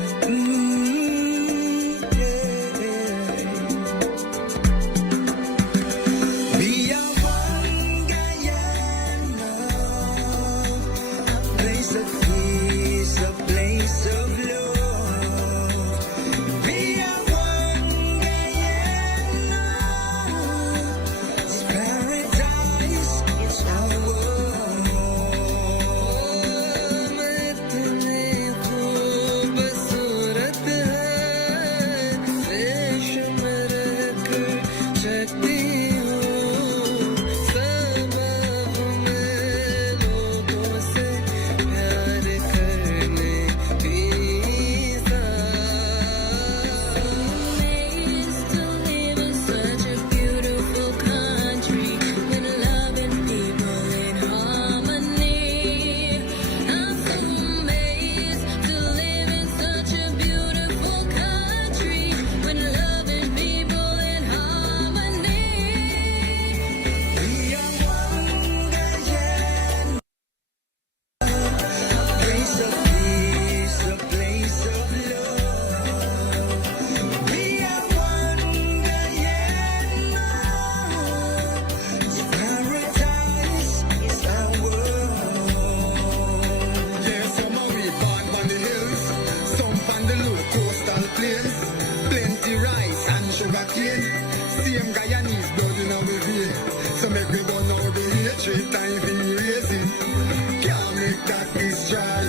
Plenty rice and sugar cane. Same Guyanese blood in our vein. So make me go now the hatred time for racing. Can't make that destroy.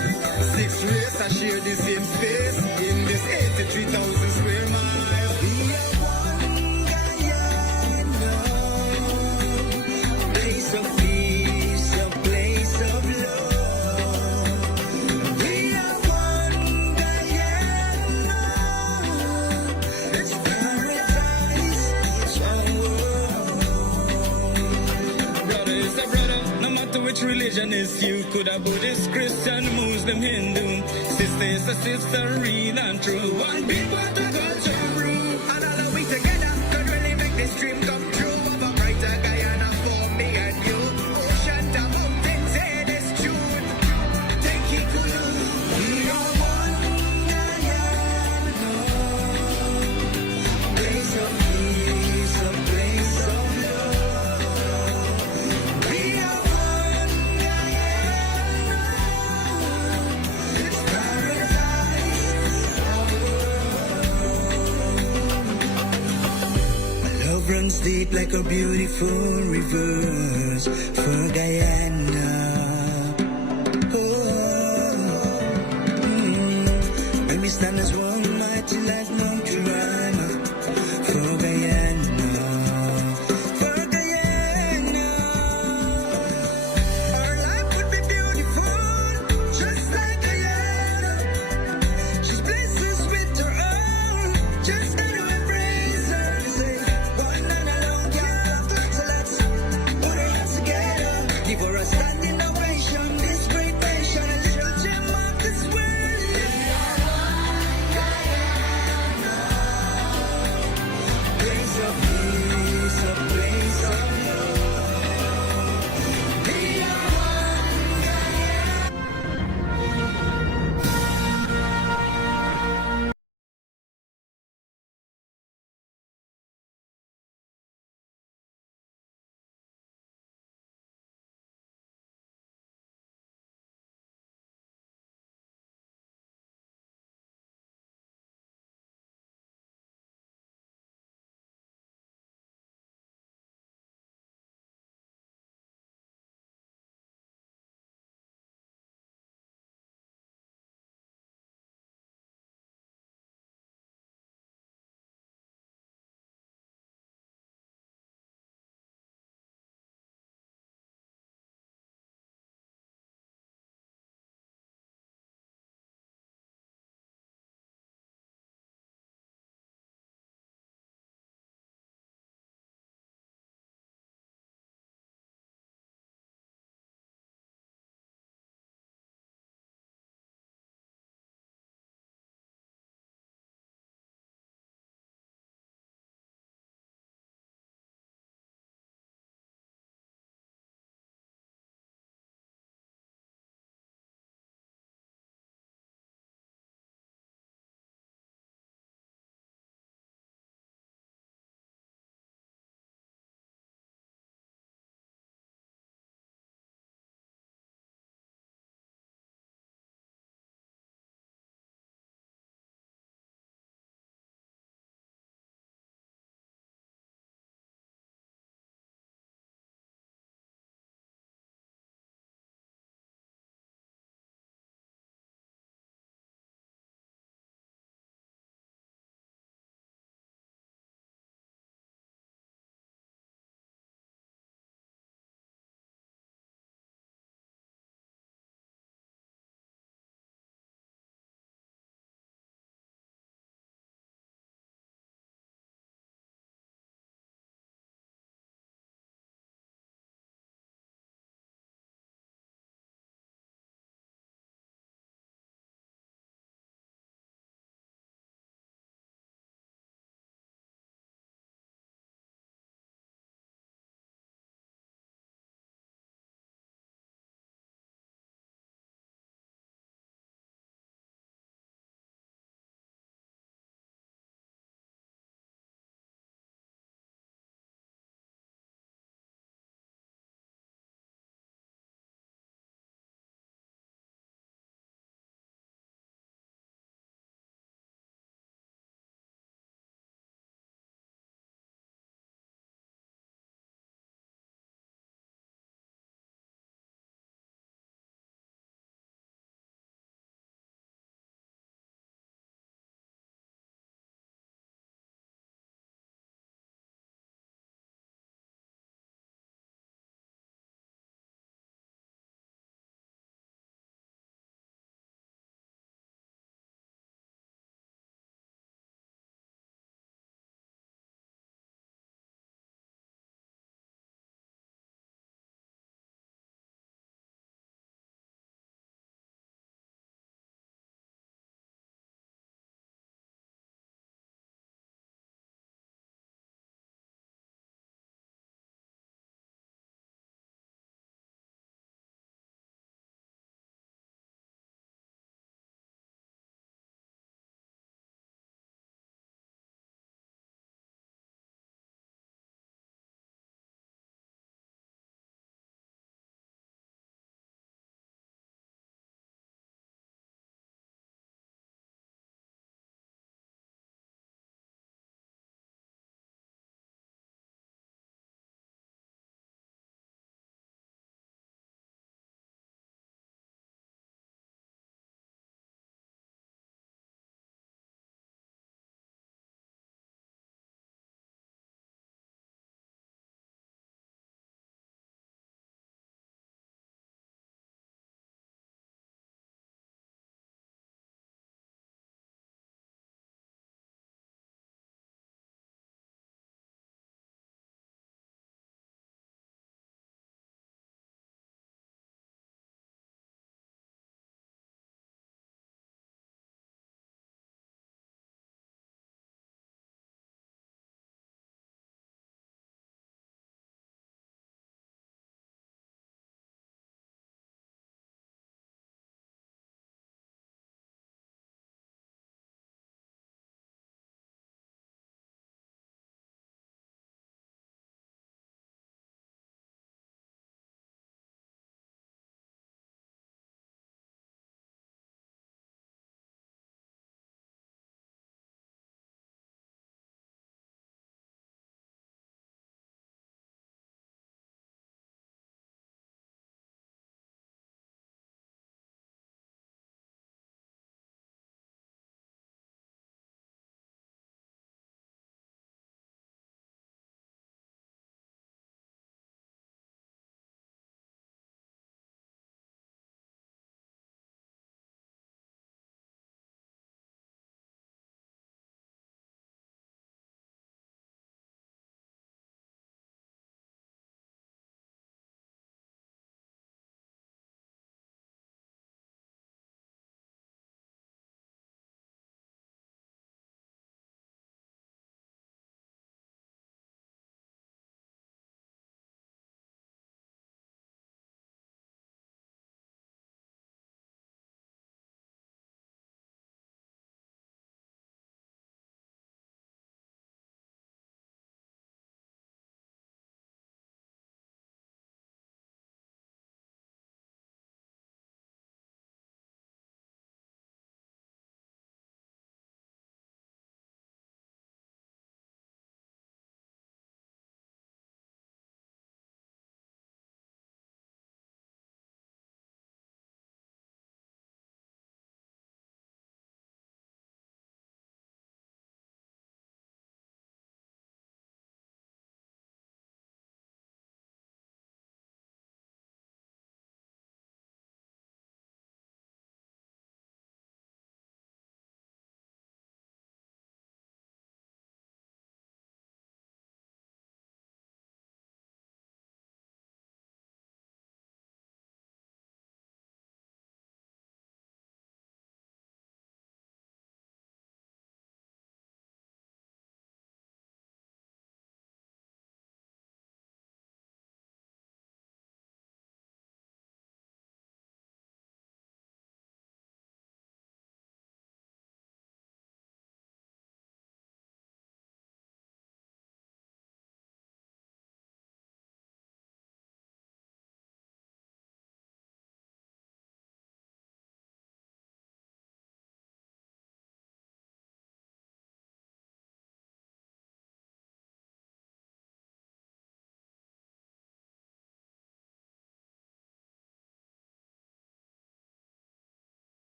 6 race I share the same space in this 83,000 square miles. We are one Guyana, place of peace, a place of love. We are one Guyana. It's paradise, it's our world. Brother is a brother, no matter which religion is you. Could a Buddhist, Christian, Muslim, Hindu. Sister is a sister, real and true. One big water culture brew. And all of we together could really make this dream come true. Of a brighter Guyana for me and you. Ocean to mountains, say this tune. Take it to you. We are one Guyana. Place of peace, a place of love. We are one Guyana. It's paradise, our world. Love runs deep like a beautiful rivers for Guyana. Oh, when we stand as one.